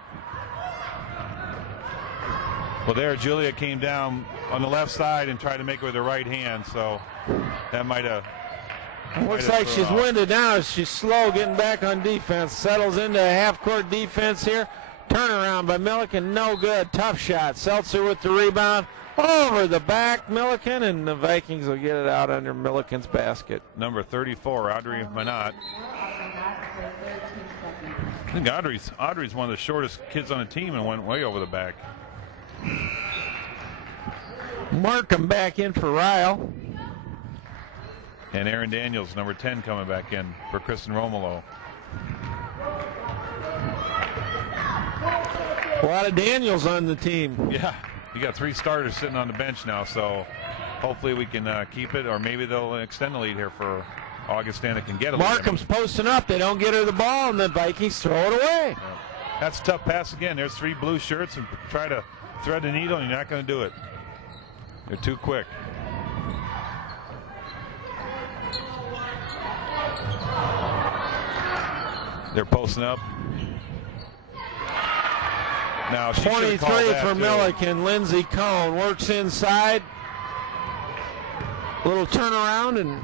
Well, there Julia came down on the left side and tried to make it with her right hand, so that might have. Looks like she's winded now. She's slow getting back on defense. Settles into a half-court defense here. Turnaround by Millikin, no good. Tough shot. Seltzer with the rebound. Over the back, Millikin, and the Vikings will get it out under Millikin's basket. Number 34, Audrey Manat. I think Audrey's one of the shortest kids on the team and went way over the back. Markham back in for Ryle. And Aaron Daniels, number 10, coming back in for Kristen Romolo. A lot of Daniels on the team. Yeah, you got 3 starters sitting on the bench now, so hopefully we can keep it, or maybe they'll extend the lead here for Augustana can get a lead. Markham's posting up. They don't get her the ball, and the Vikings throw it away. Yeah. That's a tough pass again. There's 3 blue shirts, and try to thread the needle, and you're not going to do it. They're too quick. They're posting up. Now 23 for Millikin. Lindsey Cohn works inside. Little turnaround, and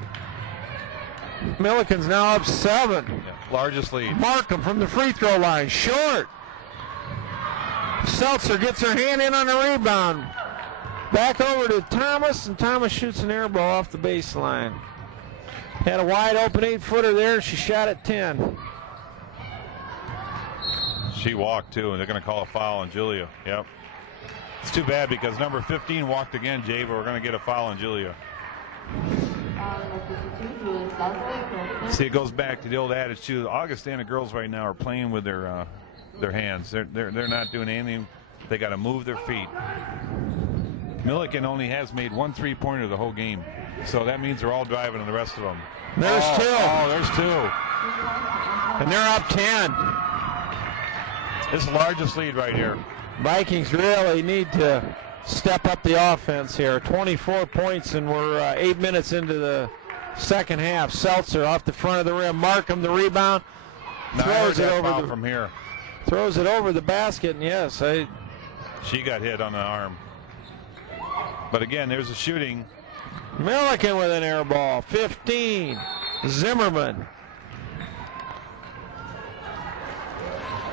Millikin's now up 7. Yeah, largest lead. Markham from the free throw line. Short. Seltzer gets her hand in on the rebound. Back over to Thomas, and Thomas shoots an air ball off the baseline. Had a wide open 8-footer there. She shot at 10. She walked too, and they're going to call a foul on Julia. Yep. It's too bad because number 15 walked again, Jay, but we're going to get a foul on Julia. See, it goes back to the old adage too. The Augustana girls right now are playing with their hands. They're not doing anything. They got to move their feet. Millikin only has made 1 3-pointer the whole game, so that means they're all driving on the rest of them. There's 2. Oh, there's 2. And they're up 10. This is the largest lead right here. Vikings really need to step up the offense here. 24 points, and we're 8 minutes into the second half. Seltzer off the front of the rim. Markham the rebound. Throws it over from here. Throws it over the basket, and yes, she got hit on the arm. But again, there's a shooting. Millikin with an air ball. 15. Zimmerman.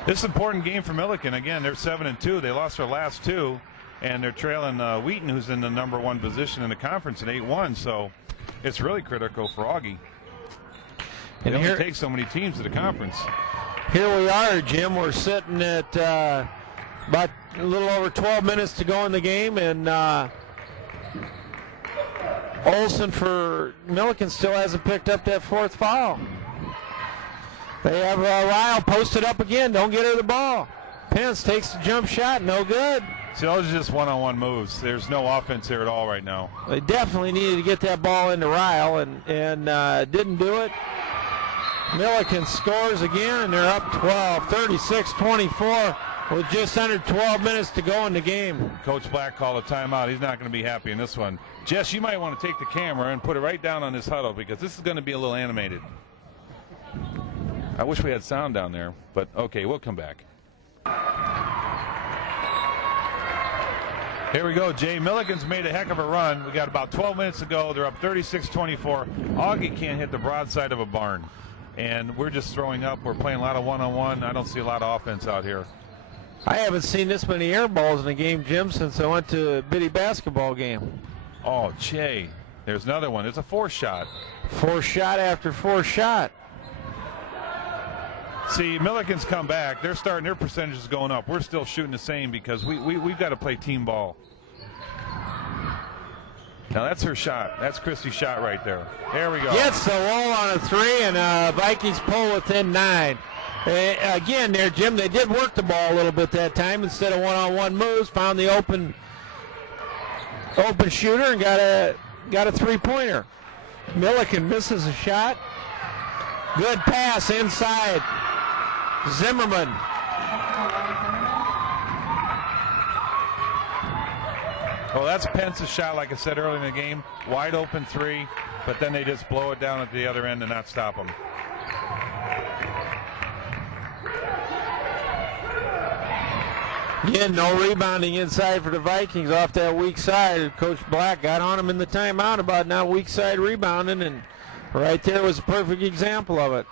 This is an important game for Millikin. Again, they're 7-2. They lost their last 2. and they're trailing Wheaton, who's in the #1 position in the conference at 8-1. So it's really critical for Augie. It only takes so many teams to the conference. Here we are, Jim. We're sitting at about a little over 12 minutes to go in the game, and Olson for Millikin still hasn't picked up that 4th foul. They have Ryle posted up again. Don't get her the ball. Pence takes the jump shot. No good. See, those are just one-on-one moves. There's no offense here at all right now. They definitely needed to get that ball into Ryle, and didn't do it. Millikin scores again, and they're up 12, 36-24, with just under 12 minutes to go in the game. Coach Black called a timeout. He's not going to be happy in this one. Jess, you might want to take the camera and put it right down on this huddle, because this is going to be a little animated. I wish we had sound down there, but okay, we'll come back. Here we go, Jay. Millikin's made a heck of a run. We got about 12 minutes to go. They're up 36-24. Augie can't hit the broadside of a barn. And we're just throwing up. We're playing a lot of one-on-one. I don't see a lot of offense out here. I haven't seen this many air balls in a game, Jim, since I went to a bitty basketball game. Oh, Jay. There's another one. It's a 4-shot. 4-shot after 4-shot. See, Millikin's come back. They're starting their percentages going up. We're still shooting the same because we've got to play team ball. Now that's her shot. That's Christie's shot right there. There we go. Gets the roll on a 3, and Vikings pull within 9. Again there, Jim, they did work the ball a little bit that time. Instead of one-on-one moves, found the open shooter and got a 3-pointer. Millikin misses a shot. Good pass inside. Zimmerman. Well, that's Pence's shot, like I said earlier in the game. Wide open 3, but then they just blow it down at the other end and not stop them. Again, no rebounding inside for the Vikings off that weak side. Coach Black got on him in the timeout about not weak side rebounding, and right there was a perfect example of it.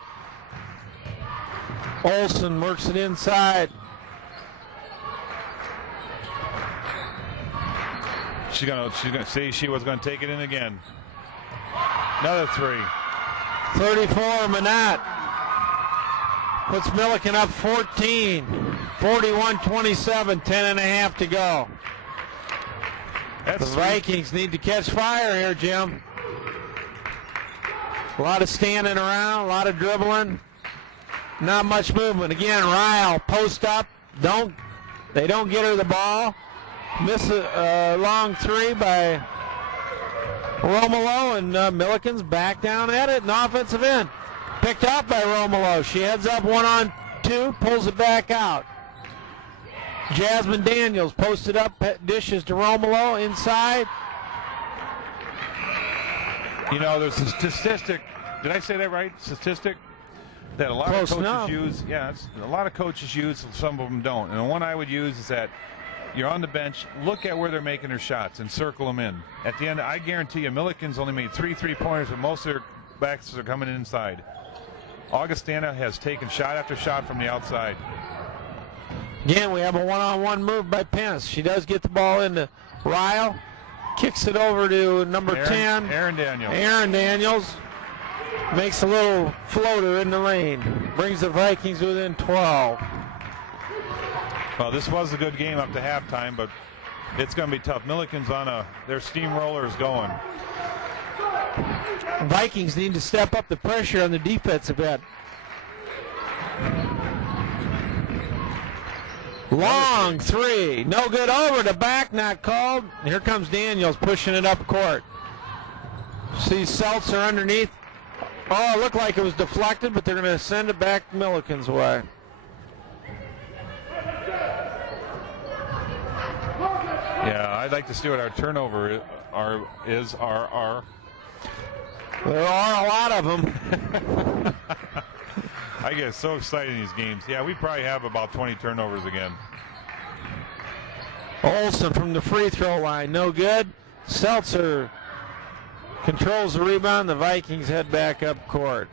Olson works it inside. She's gonna say she was gonna take it in again. Another 3. 34, Manat puts Millikin up 14. 41-27, 10.5 to go. The Vikings need to catch fire here, Jim. A lot of standing around, a lot of dribbling, not much movement. Again, Ryle post up. They don't get her the ball. Miss a long 3 by Romolo, and Millikin's back down at it in the offensive end. Picked up by Romolo. She heads up 1-on-2, pulls it back out. Jasmine Daniels posted up, dishes to Romolo inside. You know, there's a statistic. Did I say that right? Statistic that a lot of coaches use. Yeah, a lot of coaches use. Some of them don't. And the one I would use is that you're on the bench. Look at where they're making their shots and circle them in. At the end, I guarantee you, Millikin's only made 3 3-pointers, but most of their backs are coming inside. Augustana has taken shot after shot from the outside. Again, we have a one-on-one move by Pence. She does get the ball into Ryle. Kicks it over to number 10. Aaron Daniels. Aaron Daniels makes a little floater in the lane. Brings the Vikings within 12. Well, this was a good game up to halftime, but it's going to be tough. Millikin's on their steamroller is going. Vikings need to step up the pressure on the defensive end. Long 3, no good, over the back, not called. Here comes Daniels pushing it up court. See Seltzer underneath. Oh, it looked like it was deflected, but they're going to send it back Millikin's way. Yeah, I'd like to see what our turnover is. There are a lot of them. I get so excited in these games. Yeah, we probably have about 20 turnovers again. Olson from the free throw line, no good. Seltzer controls the rebound. The Vikings head back up court.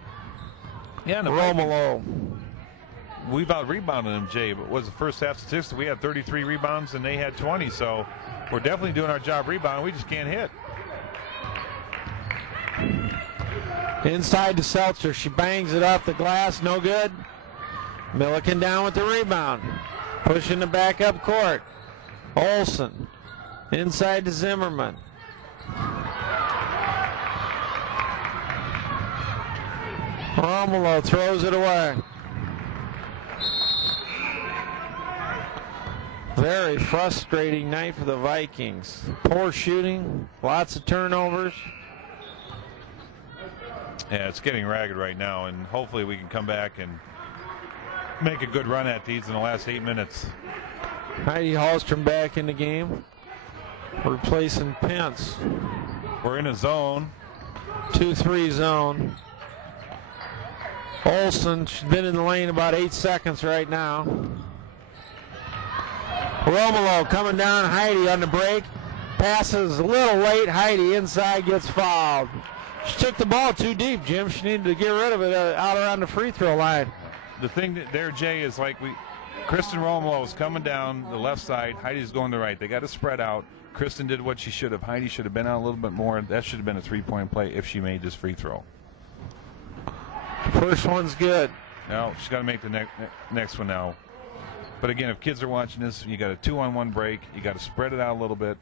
Yeah, and Romolo. we've out-rebounded them, Jay. But was the first half statistic? We had 33 rebounds and they had 20. So we're definitely doing our job rebounding. We just can't hit. Inside to Seltzer. She bangs it off the glass. No good. Millikin down with the rebound. Pushing it back up court. Olsen. Inside to Zimmerman. Romulo throws it away. Very frustrating night for the Vikings. Poor shooting. Lots of turnovers. Yeah, it's getting ragged right now, and hopefully we can come back and make a good run at these in the last 8 minutes. Heidi Hallstrom back in the game, replacing Pence. We're in a zone. 2-3 zone. Olsen, she's been in the lane about 8 seconds right now. Romulo coming down, Heidi on the break. Passes a little late, Heidi inside gets fouled. She took the ball too deep, Jim. She needed to get rid of it out around the free throw line. The thing there, Jay, is like Kristen Romulo is coming down the left side. Heidi's going to the right. They got to spread out. Kristen did what she should have. Heidi should have been out a little bit more. That should have been a three-point play if she made this free throw. First one's good. Now she's got to make the next one now. But again, if kids are watching this, you got a 2-on-1 break. You got to spread it out a little bit.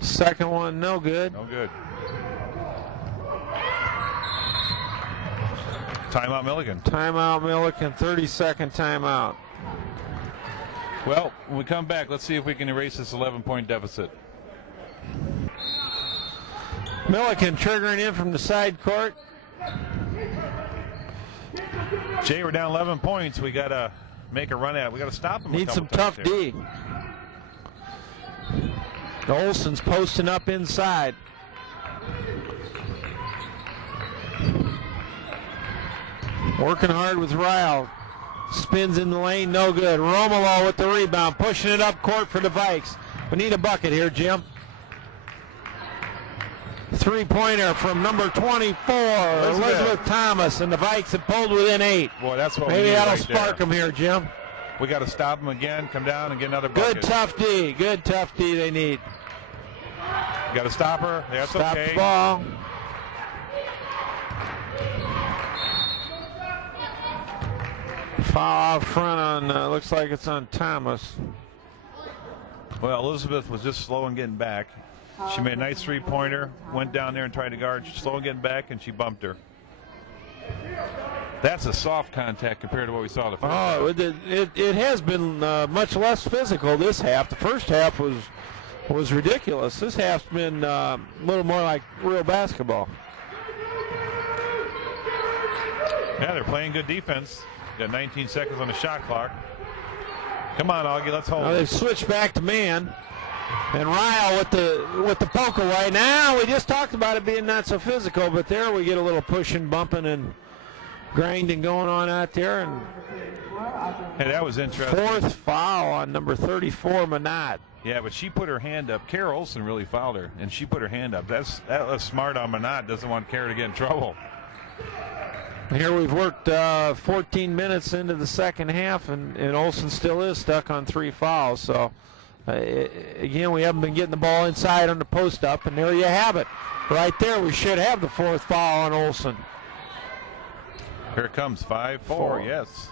Second one, no good. No good. Timeout, Millikin. Timeout, Millikin. 30-second timeout. Well, when we come back, let's see if we can erase this 11-point deficit. Millikin triggering in from the side court. Jay, we're down 11 points. We got to make a run at it. We got to stop them. Need some tough D. Olsen's posting up inside. Working hard with Ryle. Spins in the lane, no good. Romulo with the rebound, pushing it up court for the Vikes. We need a bucket here, Jim. Three-pointer from number 24, Elizabeth Thomas, and the Vikes have pulled within 8. Boy, that's what maybe we need that'll right spark them here, Jim. We got to stop them again, come down and get another bucket. Good tough D. Good tough D they need. Got to stop her. That's Stop okay. the ball. Foul out front on, looks like it's on Thomas. Well, Elizabeth was just slow in getting back. She made a nice three-pointer, went down there and tried to guard. She's slow in getting back, and she bumped her. That's a soft contact compared to what we saw the first half. Oh, it has been much less physical this half. The first half was ridiculous. This half's been a little more like real basketball. Yeah, they're playing good defense. Got 19 seconds on the shot clock. Come on, Augie, let's hold. Now they've switched back to man. And Ryle with the poke away. Now we just talked about it being not so physical, but there we get a little pushing, bumping, and grinding going on out there. And hey, that was interesting. Fourth foul on number 34, Manat. Yeah, but she put her hand up. Kara Olsen really fouled her, and she put her hand up. That was smart on Manat. Doesn't want Kara to get in trouble. Here we've worked 14 minutes into the second half, and Olsen still is stuck on 3 fouls. So, again, we haven't been getting the ball inside on the post-up, and there you have it. Right there, we should have the 4th foul on Olsen. Here it comes, 5-4, yes.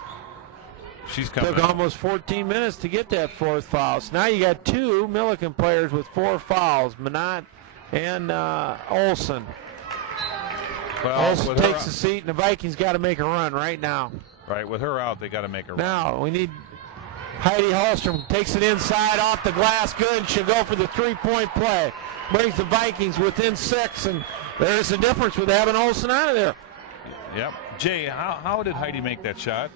She's coming. Took almost 14 minutes to get that 4th foul. So now you got 2 Millikin players with 4 fouls, Manat and Olsen. Well, Olsen takes the seat, and the Vikings got to make a run right now. Right, with her out, they got to make a run. Now we need Heidi Hallstrom takes it inside off the glass, good, and she'll go for the 3-point play. Brings the Vikings within 6, and there's the difference with having Olsen out of there. Yep. Jay, how did Heidi make that shot?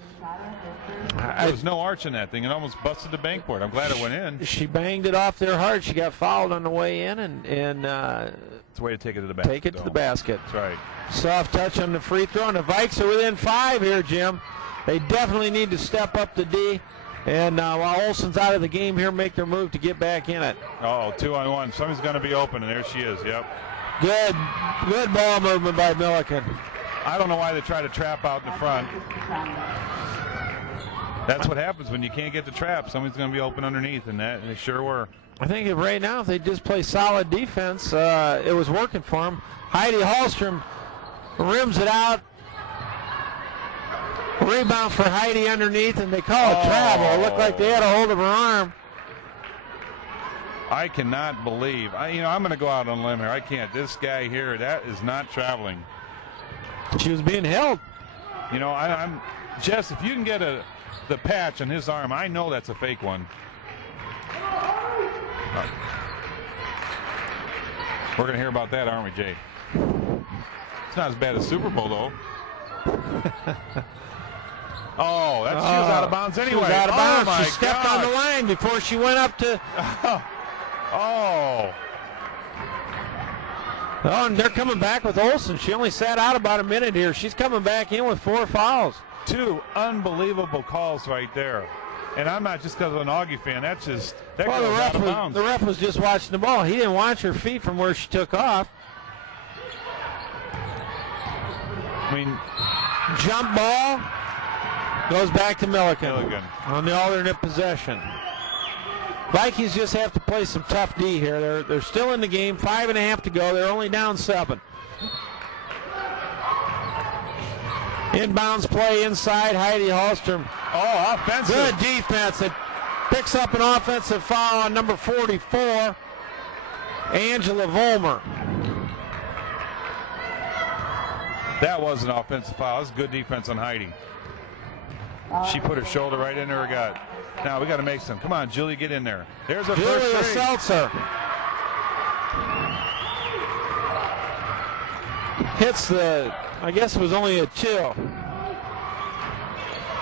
There was no arch in that thing. It almost busted the bankboard. I'm glad it went in. She banged it off there hard. She got fouled on the way in, and it's a way to take it to the basket. Take it to the basket. That's right. Soft touch on the free throw, and the Vikes are within 5 here, Jim. They definitely need to step up the D, and while Olsen's out of the game here, make their move to get back in it. Oh, 2-on-1. Somebody's going to be open, and there she is. Yep. Good ball movement by Millikin. I don't know why they try to trap out in the front. That's what happens when you can't get the trap. Somebody's going to be open underneath, and they sure were. I think right now, if they just play solid defense, it was working for them. Heidi Hallstrom rims it out. Rebound for Heidi underneath, and they call it travel. It looked like they had a hold of her arm. I cannot believe. I'm going to go out on a limb here. I can't. This guy here, that is not traveling. She was being held. I'm Jess, if you can get the patch on his arm, I know that's a fake one. We're going to hear about that, aren't we, Jay? It's not as bad as Super Bowl, though. She was out of bounds anyway. She was out of bounds. She stepped gosh. on the line before she went up to... Oh, and they're coming back with Olsen. She only sat out about a minute here. She's coming back in with 4 fouls. 2 unbelievable calls right there. And I'm not just because of an Augie fan. That goes out of bounds. The ref was just watching the ball. He didn't watch her feet from where she took off. Jump ball goes back to Millikin on the alternate possession. Vikings just have to play some tough D here. They're still in the game. 5.5 to go. They're only down 7. Inbounds play inside. Heidi Hallstrom. Oh, offensive. Good defense. It picks up an offensive foul on number 44, Angela Vollmer. That was an offensive foul. That was good defense on Heidi. She put her shoulder right into her gut. Now we got to make some. Come on, Julia, get in there. There's a Julia Seltzer. Hits I guess it was only a chill.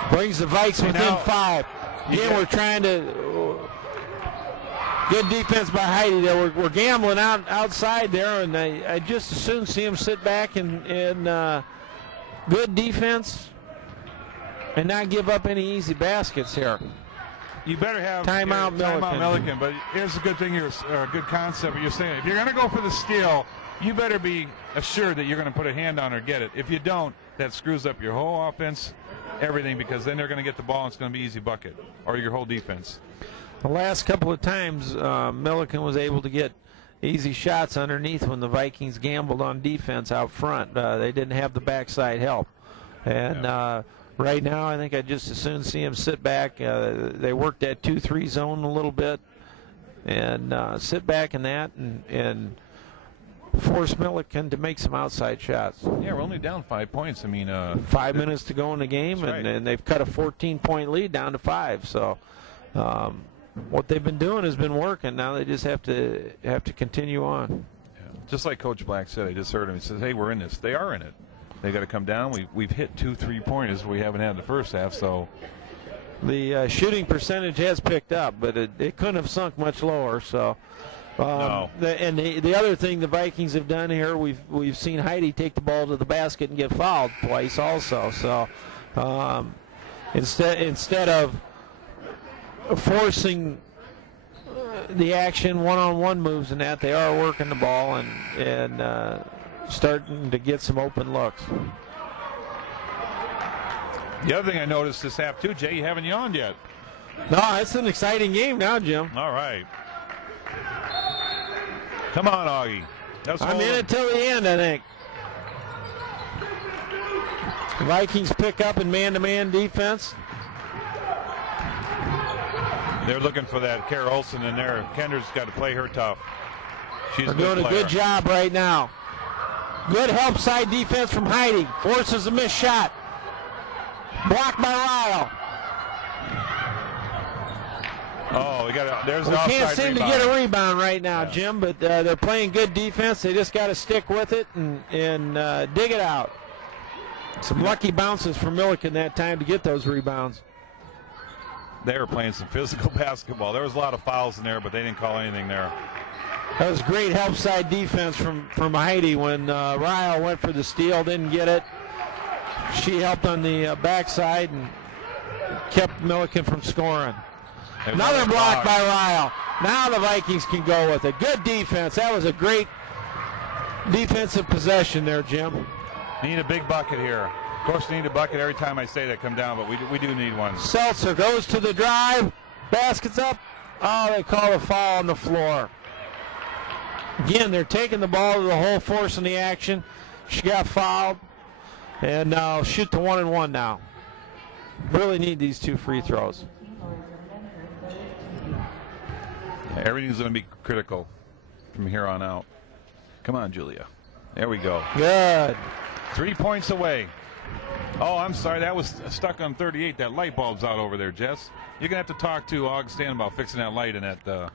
Brings the Vikes within 5. Again, we're trying to. Good defense by Heidi there. We're gambling outside there, and I just as soon see him sit back and good defense and not give up any easy baskets here. You better have timeout Millikin. But here's a good thing here, a good concept. You're saying if you're going to go for the steal, you better be assured that you're going to put a hand on her, get it. If you don't, that screws up your whole offense, everything, because then they're going to get the ball and it's going to be easy bucket, or your whole defense. The last couple of times, Millikin was able to get easy shots underneath when the Vikings gambled on defense out front. They didn't have the backside help. And right now, I think I'd just as soon see him sit back. They worked that 2-3 zone a little bit and sit back in that and force Millikin to make some outside shots. Yeah, we're only down 5 points. 5 minutes to go in the game, and they've cut a 14-point lead down to 5. So what they've been doing has been working. Now they just have to continue on. Yeah. Just like Coach Black said, I just heard him. He says, "Hey, we're in this." They are in it. They got to come down. We've hit 2 3-pointers we haven't had in the first half. So the shooting percentage has picked up, but it couldn't have sunk much lower. So. No. And the other thing the Vikings have done here, we've seen Heidi take the ball to the basket and get fouled twice also. So instead of forcing the action, one-on-one moves and that, they are working the ball and starting to get some open looks. The other thing I noticed this half too, Jay, you haven't yawned yet. No, it's an exciting game now, Jim. All right. Come on, Augie. I'm in it till the end, I think. The Vikings pick up in man-to-man defense. They're looking for that Kara Olsen in there. Kender's got to play her tough. She's doing a good job right now. Good help side defense from Heidi. Forces a missed shot. Blocked by Ryle. Oh, there's an offside rebound. We can't seem to get a rebound right now, Jim, but they're playing good defense. They just got to stick with it and dig it out. Some lucky bounces for Millikin that time to get those rebounds. They were playing some physical basketball. There was a lot of fouls in there, but they didn't call anything there. That was great help side defense from Heidi when Ryle went for the steal, didn't get it. She helped on the backside and kept Millikin from scoring. Another block by Ryle. Now the Vikings can go with it. Good defense. That was a great defensive possession there, Jim. Need a big bucket here. Of course, we need a bucket every time I say that come down, but we do need one. Seltzer goes to the drive. Basket's up. Oh, they call a foul on the floor. Again, they're taking the ball to the hole, forcing the action. She got fouled. And now shoot the 1-and-1 now. Really need these 2 free throws. Everything's going to be critical from here on out. Come on, Julia. There we go. Good. 3 points away. Oh, I'm sorry. That was stuck on 38. That light bulb's out over there, Jess. You're going to have to talk to Augustana about fixing that light in that.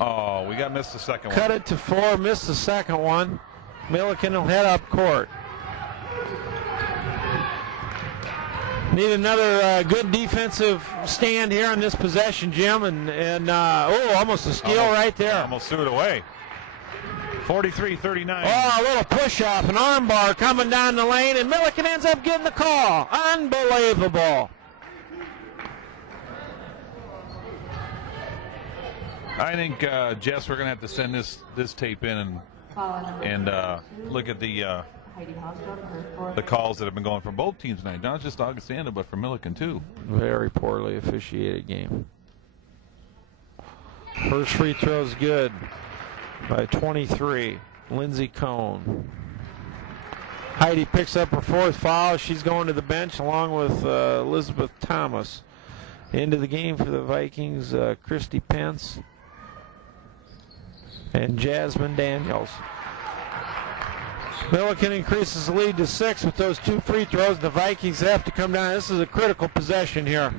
Oh, we missed the second one. Cut it to 4. Missed the second one. Millikin will head up court. Need another good defensive stand here on this possession, Jim. And almost a steal right there. Almost threw it away. 43-39. Oh, a little push-off, an arm bar coming down the lane, and Millikin ends up getting the call. Unbelievable. I think, Jess, we're going to have to send this tape in and look at the calls that have been going from both teams tonight. Not just Augustana, but from Millikin, too. Very poorly officiated game. First free throw is good by 23. Lindsey Cohn. Heidi picks up her 4th foul. She's going to the bench along with Elizabeth Thomas. Into the game for the Vikings, Christy Pence and Jasmine Daniels. Millikin increases the lead to 6 with those 2 free throws. The Vikings have to come down. This is a critical possession here.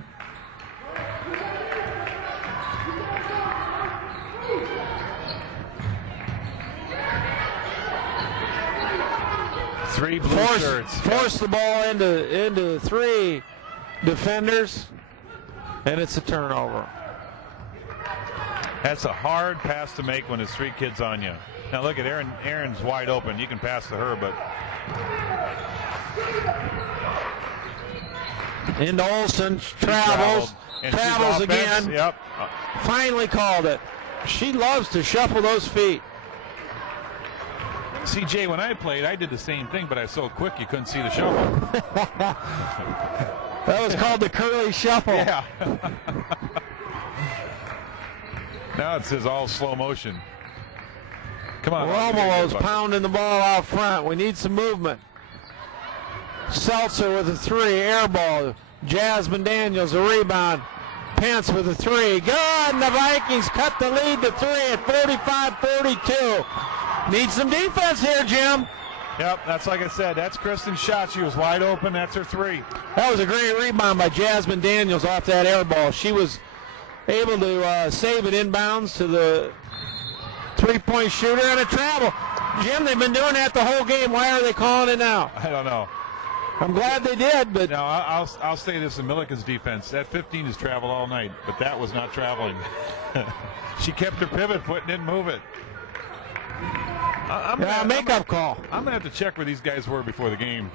Three blue shirts. Force the ball into 3 defenders, and it's a turnover. That's a hard pass to make when there's 3 kids on you. Now look at Aaron. Aaron's wide open. You can pass to her, but into Olsen, travels again. Yep. Finally called it. She loves to shuffle those feet. See, Jay, when I played, I did the same thing, but I was so quick you couldn't see the shuffle. That was called the curly shuffle. Yeah. Now it says all slow motion. Come on. Romolo's pounding the ball out front. We need some movement. Seltzer with a 3, air ball. Jasmine Daniels a rebound. Pence with a 3. Good, and the Vikings cut the lead to 3 at 45-42. Need some defense here, Jim. Yep, that's like I said. That's Kristen's shot. She was wide open. That's her 3. That was a great rebound by Jasmine Daniels off that air ball. She was able to save it inbounds to the 3-point shooter and a travel. Jim, they've been doing that the whole game. Why are they calling it now? I don't know. I'm glad they did, but now I'll say this in Millikin's defense. That 15 has traveled all night, but that was not traveling. She kept her pivot foot and didn't move it. Makeup call. I'm gonna have to check where these guys were before the game.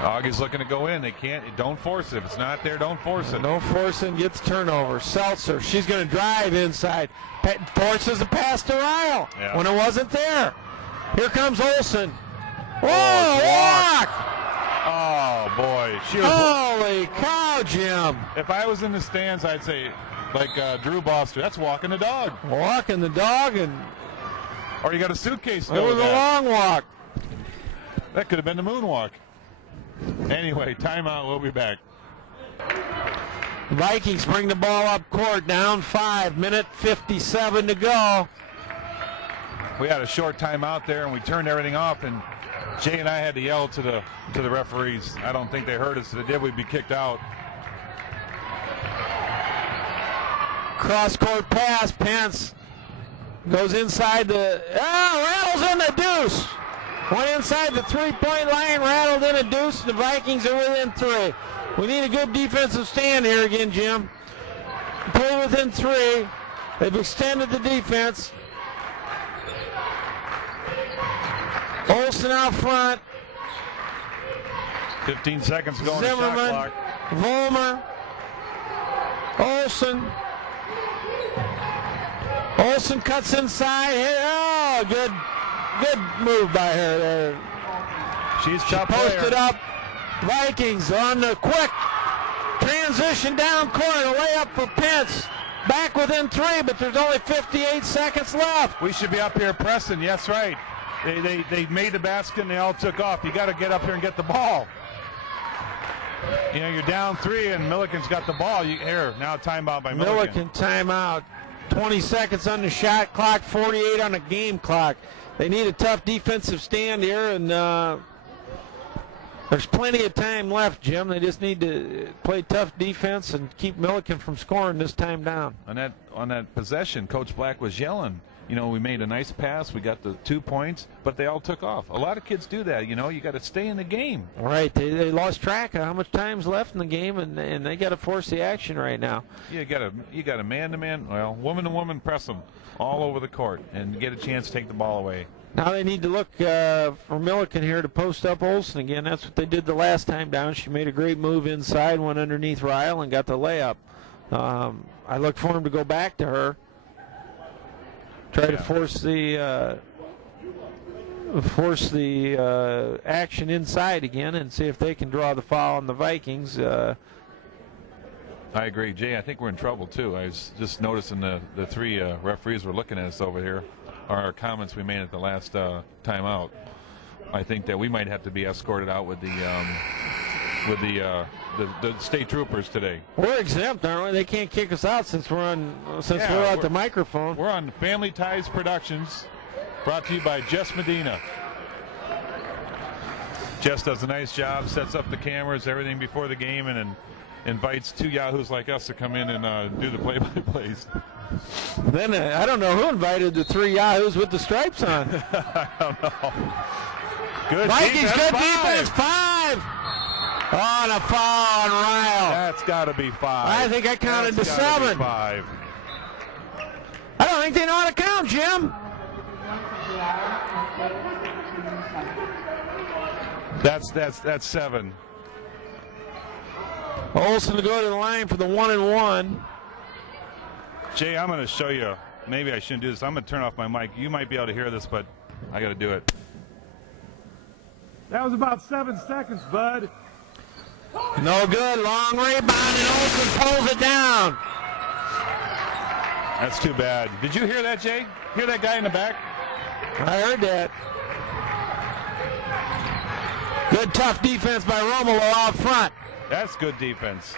Augie's looking to go in. They can't. Don't force it. If it's not there, don't force it. No forcing, gets turnover. Seltzer, she's going to drive inside. Forces a pass to Ryle when it wasn't there. Here comes Olsen. Whoa, walk! Oh, boy. Holy cow, Jim. If I was in the stands, I'd say, like Drew Boster, that's walking the dog. Walking the dog, and or you got a suitcase. It was a long walk. That could have been the moonwalk. Anyway, timeout. We'll be back. Vikings bring the ball up court, down 5, minute 57 to go. We had a short timeout there, and we turned everything off, and Jay and I had to yell to the referees. I don't think they heard us. If they did, we'd be kicked out. Cross-court pass. Pence goes inside rattles in the deuce. Went inside the 3-point line, rattled in a deuce. The Vikings are within 3. We need a good defensive stand here again, Jim. Play within 3. They've extended the defense. Olsen out front. 15 seconds going. Zimmerman, Volmer, Olsen. Olsen cuts inside here. Oh, good move by her there. She's She posted up. Vikings on the quick transition down court. A layup for Pence. Back within 3, but there's only 58 seconds left. We should be up here pressing. Yes, right. They made the basket and they all took off. You got to get up here and get the ball. You know, you're down 3 and Milliken's got the ball. Here, now timeout by Milliken. Milliken timeout. 20 seconds on the shot clock, 48 on the game clock. They need a tough defensive stand here, and there's plenty of time left, Jim. They just need to play tough defense and keep Milliken from scoring this time down. On that possession, Coach Black was yelling. You know, we made a nice pass. We got the 2 points, but they all took off. A lot of kids do that. You know, you got to stay in the game. Right. They lost track of how much time's left in the game, and they got to force the action right now. You got a man-to-man, well, woman-to-woman press them all over the court and get a chance to take the ball away. Now they need to look for Milliken here to post up Olsen again. That's what they did the last time down. She made a great move inside, went underneath Ryle, and got the layup. I look for him to go back to her. Try to force the action inside again and see if they can draw the foul on the Vikings. I agree, Jay. I think we're in trouble too. I was just noticing the 3 referees were looking at us over here. Our comments we made at the last timeout. I think that we might have to be escorted out with the state troopers today. We're exempt, aren't we? They can't kick us out since we're at the microphone. We're on Family Ties Productions, brought to you by Jess Medina. Jess does a nice job, sets up the cameras, everything before the game, and invites 2 yahoos like us to come in and do the play-by-plays. Then I don't know who invited the 3 yahoos with the stripes on. I don't know. Good Vikings, defense, good defense, 5. On a foul on Ryle. That's got to be 5. I think I counted to 7. 5. I don't think they know how to count, Jim. That's 7. Olsen to go to the line for the 1-and-1. Jay, I'm going to show you. Maybe I shouldn't do this. I'm going to turn off my mic. You might be able to hear this, but I got to do it. That was about 7 seconds, bud. No good. Long rebound, and Olsen pulls it down. That's too bad. Did you hear that, Jay? Hear that guy in the back? I heard that. Good tough defense by Romolo out front. That's good defense.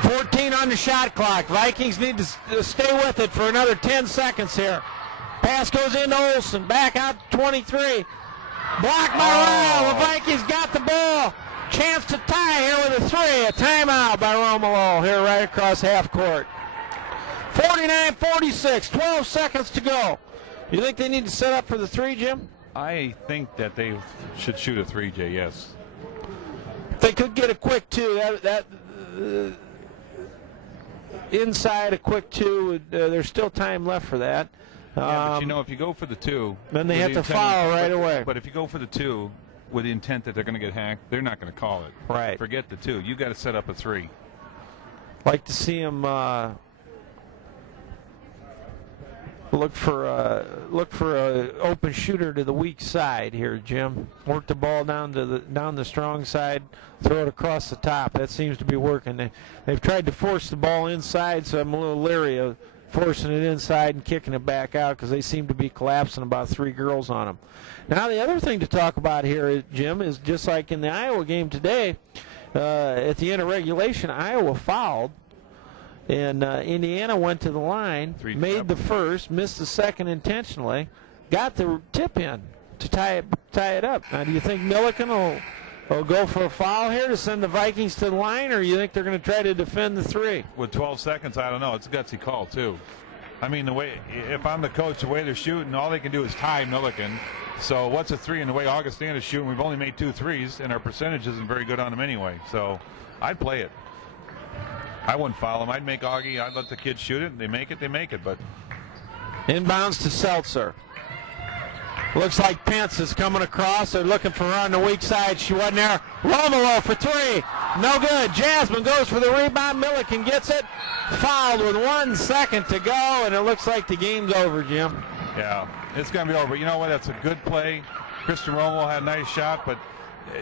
14 on the shot clock. Vikings need to stay with it for another 10 seconds here. Pass goes into Olsen. Back out to 23. Blocked by Ryle. The Vikings got the ball. Chance to tie here with a 3. A timeout by Romolo here right across half court. 49-46. 12 seconds to go. You think they need to set up for the 3, Jim? I think that they should shoot a 3, Jay, yes. If they could get a quick 2, inside a quick 2, there's still time left for that. Yeah, but you know, if you go for the 2, then they have to foul right away. But if you go for the 2 with the intent that they're going to get hacked, they're not going to call it. Right. Forget the 2. You got to set up a 3. Like to see him look for a open shooter to the weak side here, Jim. Work the ball down the strong side, throw it across the top. That seems to be working. They've tried to force the ball inside, so I'm a little leery of forcing it inside and kicking it back out because they seem to be collapsing about 3 girls on them. Now the other thing to talk about here, Jim, is just like in the Iowa game today, at the end of regulation, Iowa fouled. And Indiana went to the line, made the first, missed the second intentionally, got the tip in to tie it up. Now, do you think Milliken will go for a foul here to send the Vikings to the line, or do you think they're going to try to defend the 3? With 12 seconds, I don't know. It's a gutsy call, too. I mean, if I'm the coach, the way they're shooting, all they can do is tie Milliken. So what's a 3 in the way Augustana's shooting? We've only made 2 threes, and our percentage isn't very good on them anyway. So I'd play it. I wouldn't foul him. I'd make Augie. I'd let the kids shoot it. They make it, but. Inbounds to Seltzer. Looks like Pence is coming across. They're looking for her on the weak side. She wasn't there. Romolo for 3. No good. Jasmine goes for the rebound. Millikin gets it. Fouled with 1 second to go, and it looks like the game's over, Jim. Yeah, it's going to be over. But you know what? That's a good play. Kristen Romo had a nice shot, but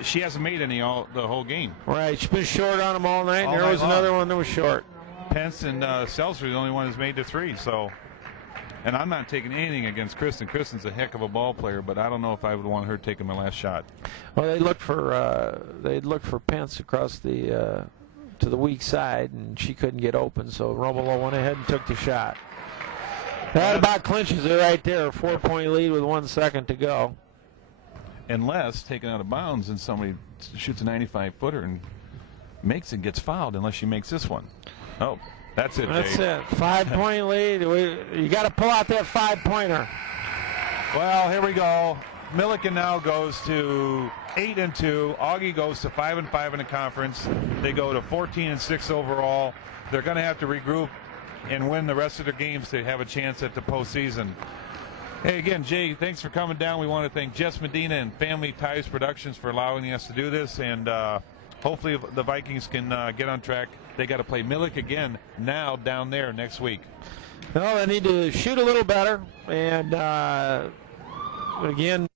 she hasn't made any the whole game. Right. She's been short on them all night. All And there night was long. another one that was short. Pence and Seltzer are the only one who's made the three. So, and I'm not taking anything against Kristen. Kristen's a heck of a ball player, but I don't know if I would want her taking my last shot. Well, they looked for Pence across the to the weak side, and she couldn't get open. So Romulo went ahead and took the shot. That about clinches it right there. A 4-point lead with 1 second to go. Unless taken out of bounds and somebody shoots a 95-footer and makes it, gets fouled, unless she makes this one. Oh, that's it, That's Jay. it. 5-point lead. You got to pull out that 5-pointer. Well, here we go. Millikin now goes to 8-2. Augie goes to 5-5 in the conference. They go to 14-6 overall. They're going to have to regroup and win the rest of their games to have a chance at the postseason. Hey, again, Jay, thanks for coming down. We want to thank Jess Medina and Family Ties Productions for allowing us to do this, and hopefully the Vikings can get on track. They got to play Millikin again now down there next week. Well, they need to shoot a little better, and again,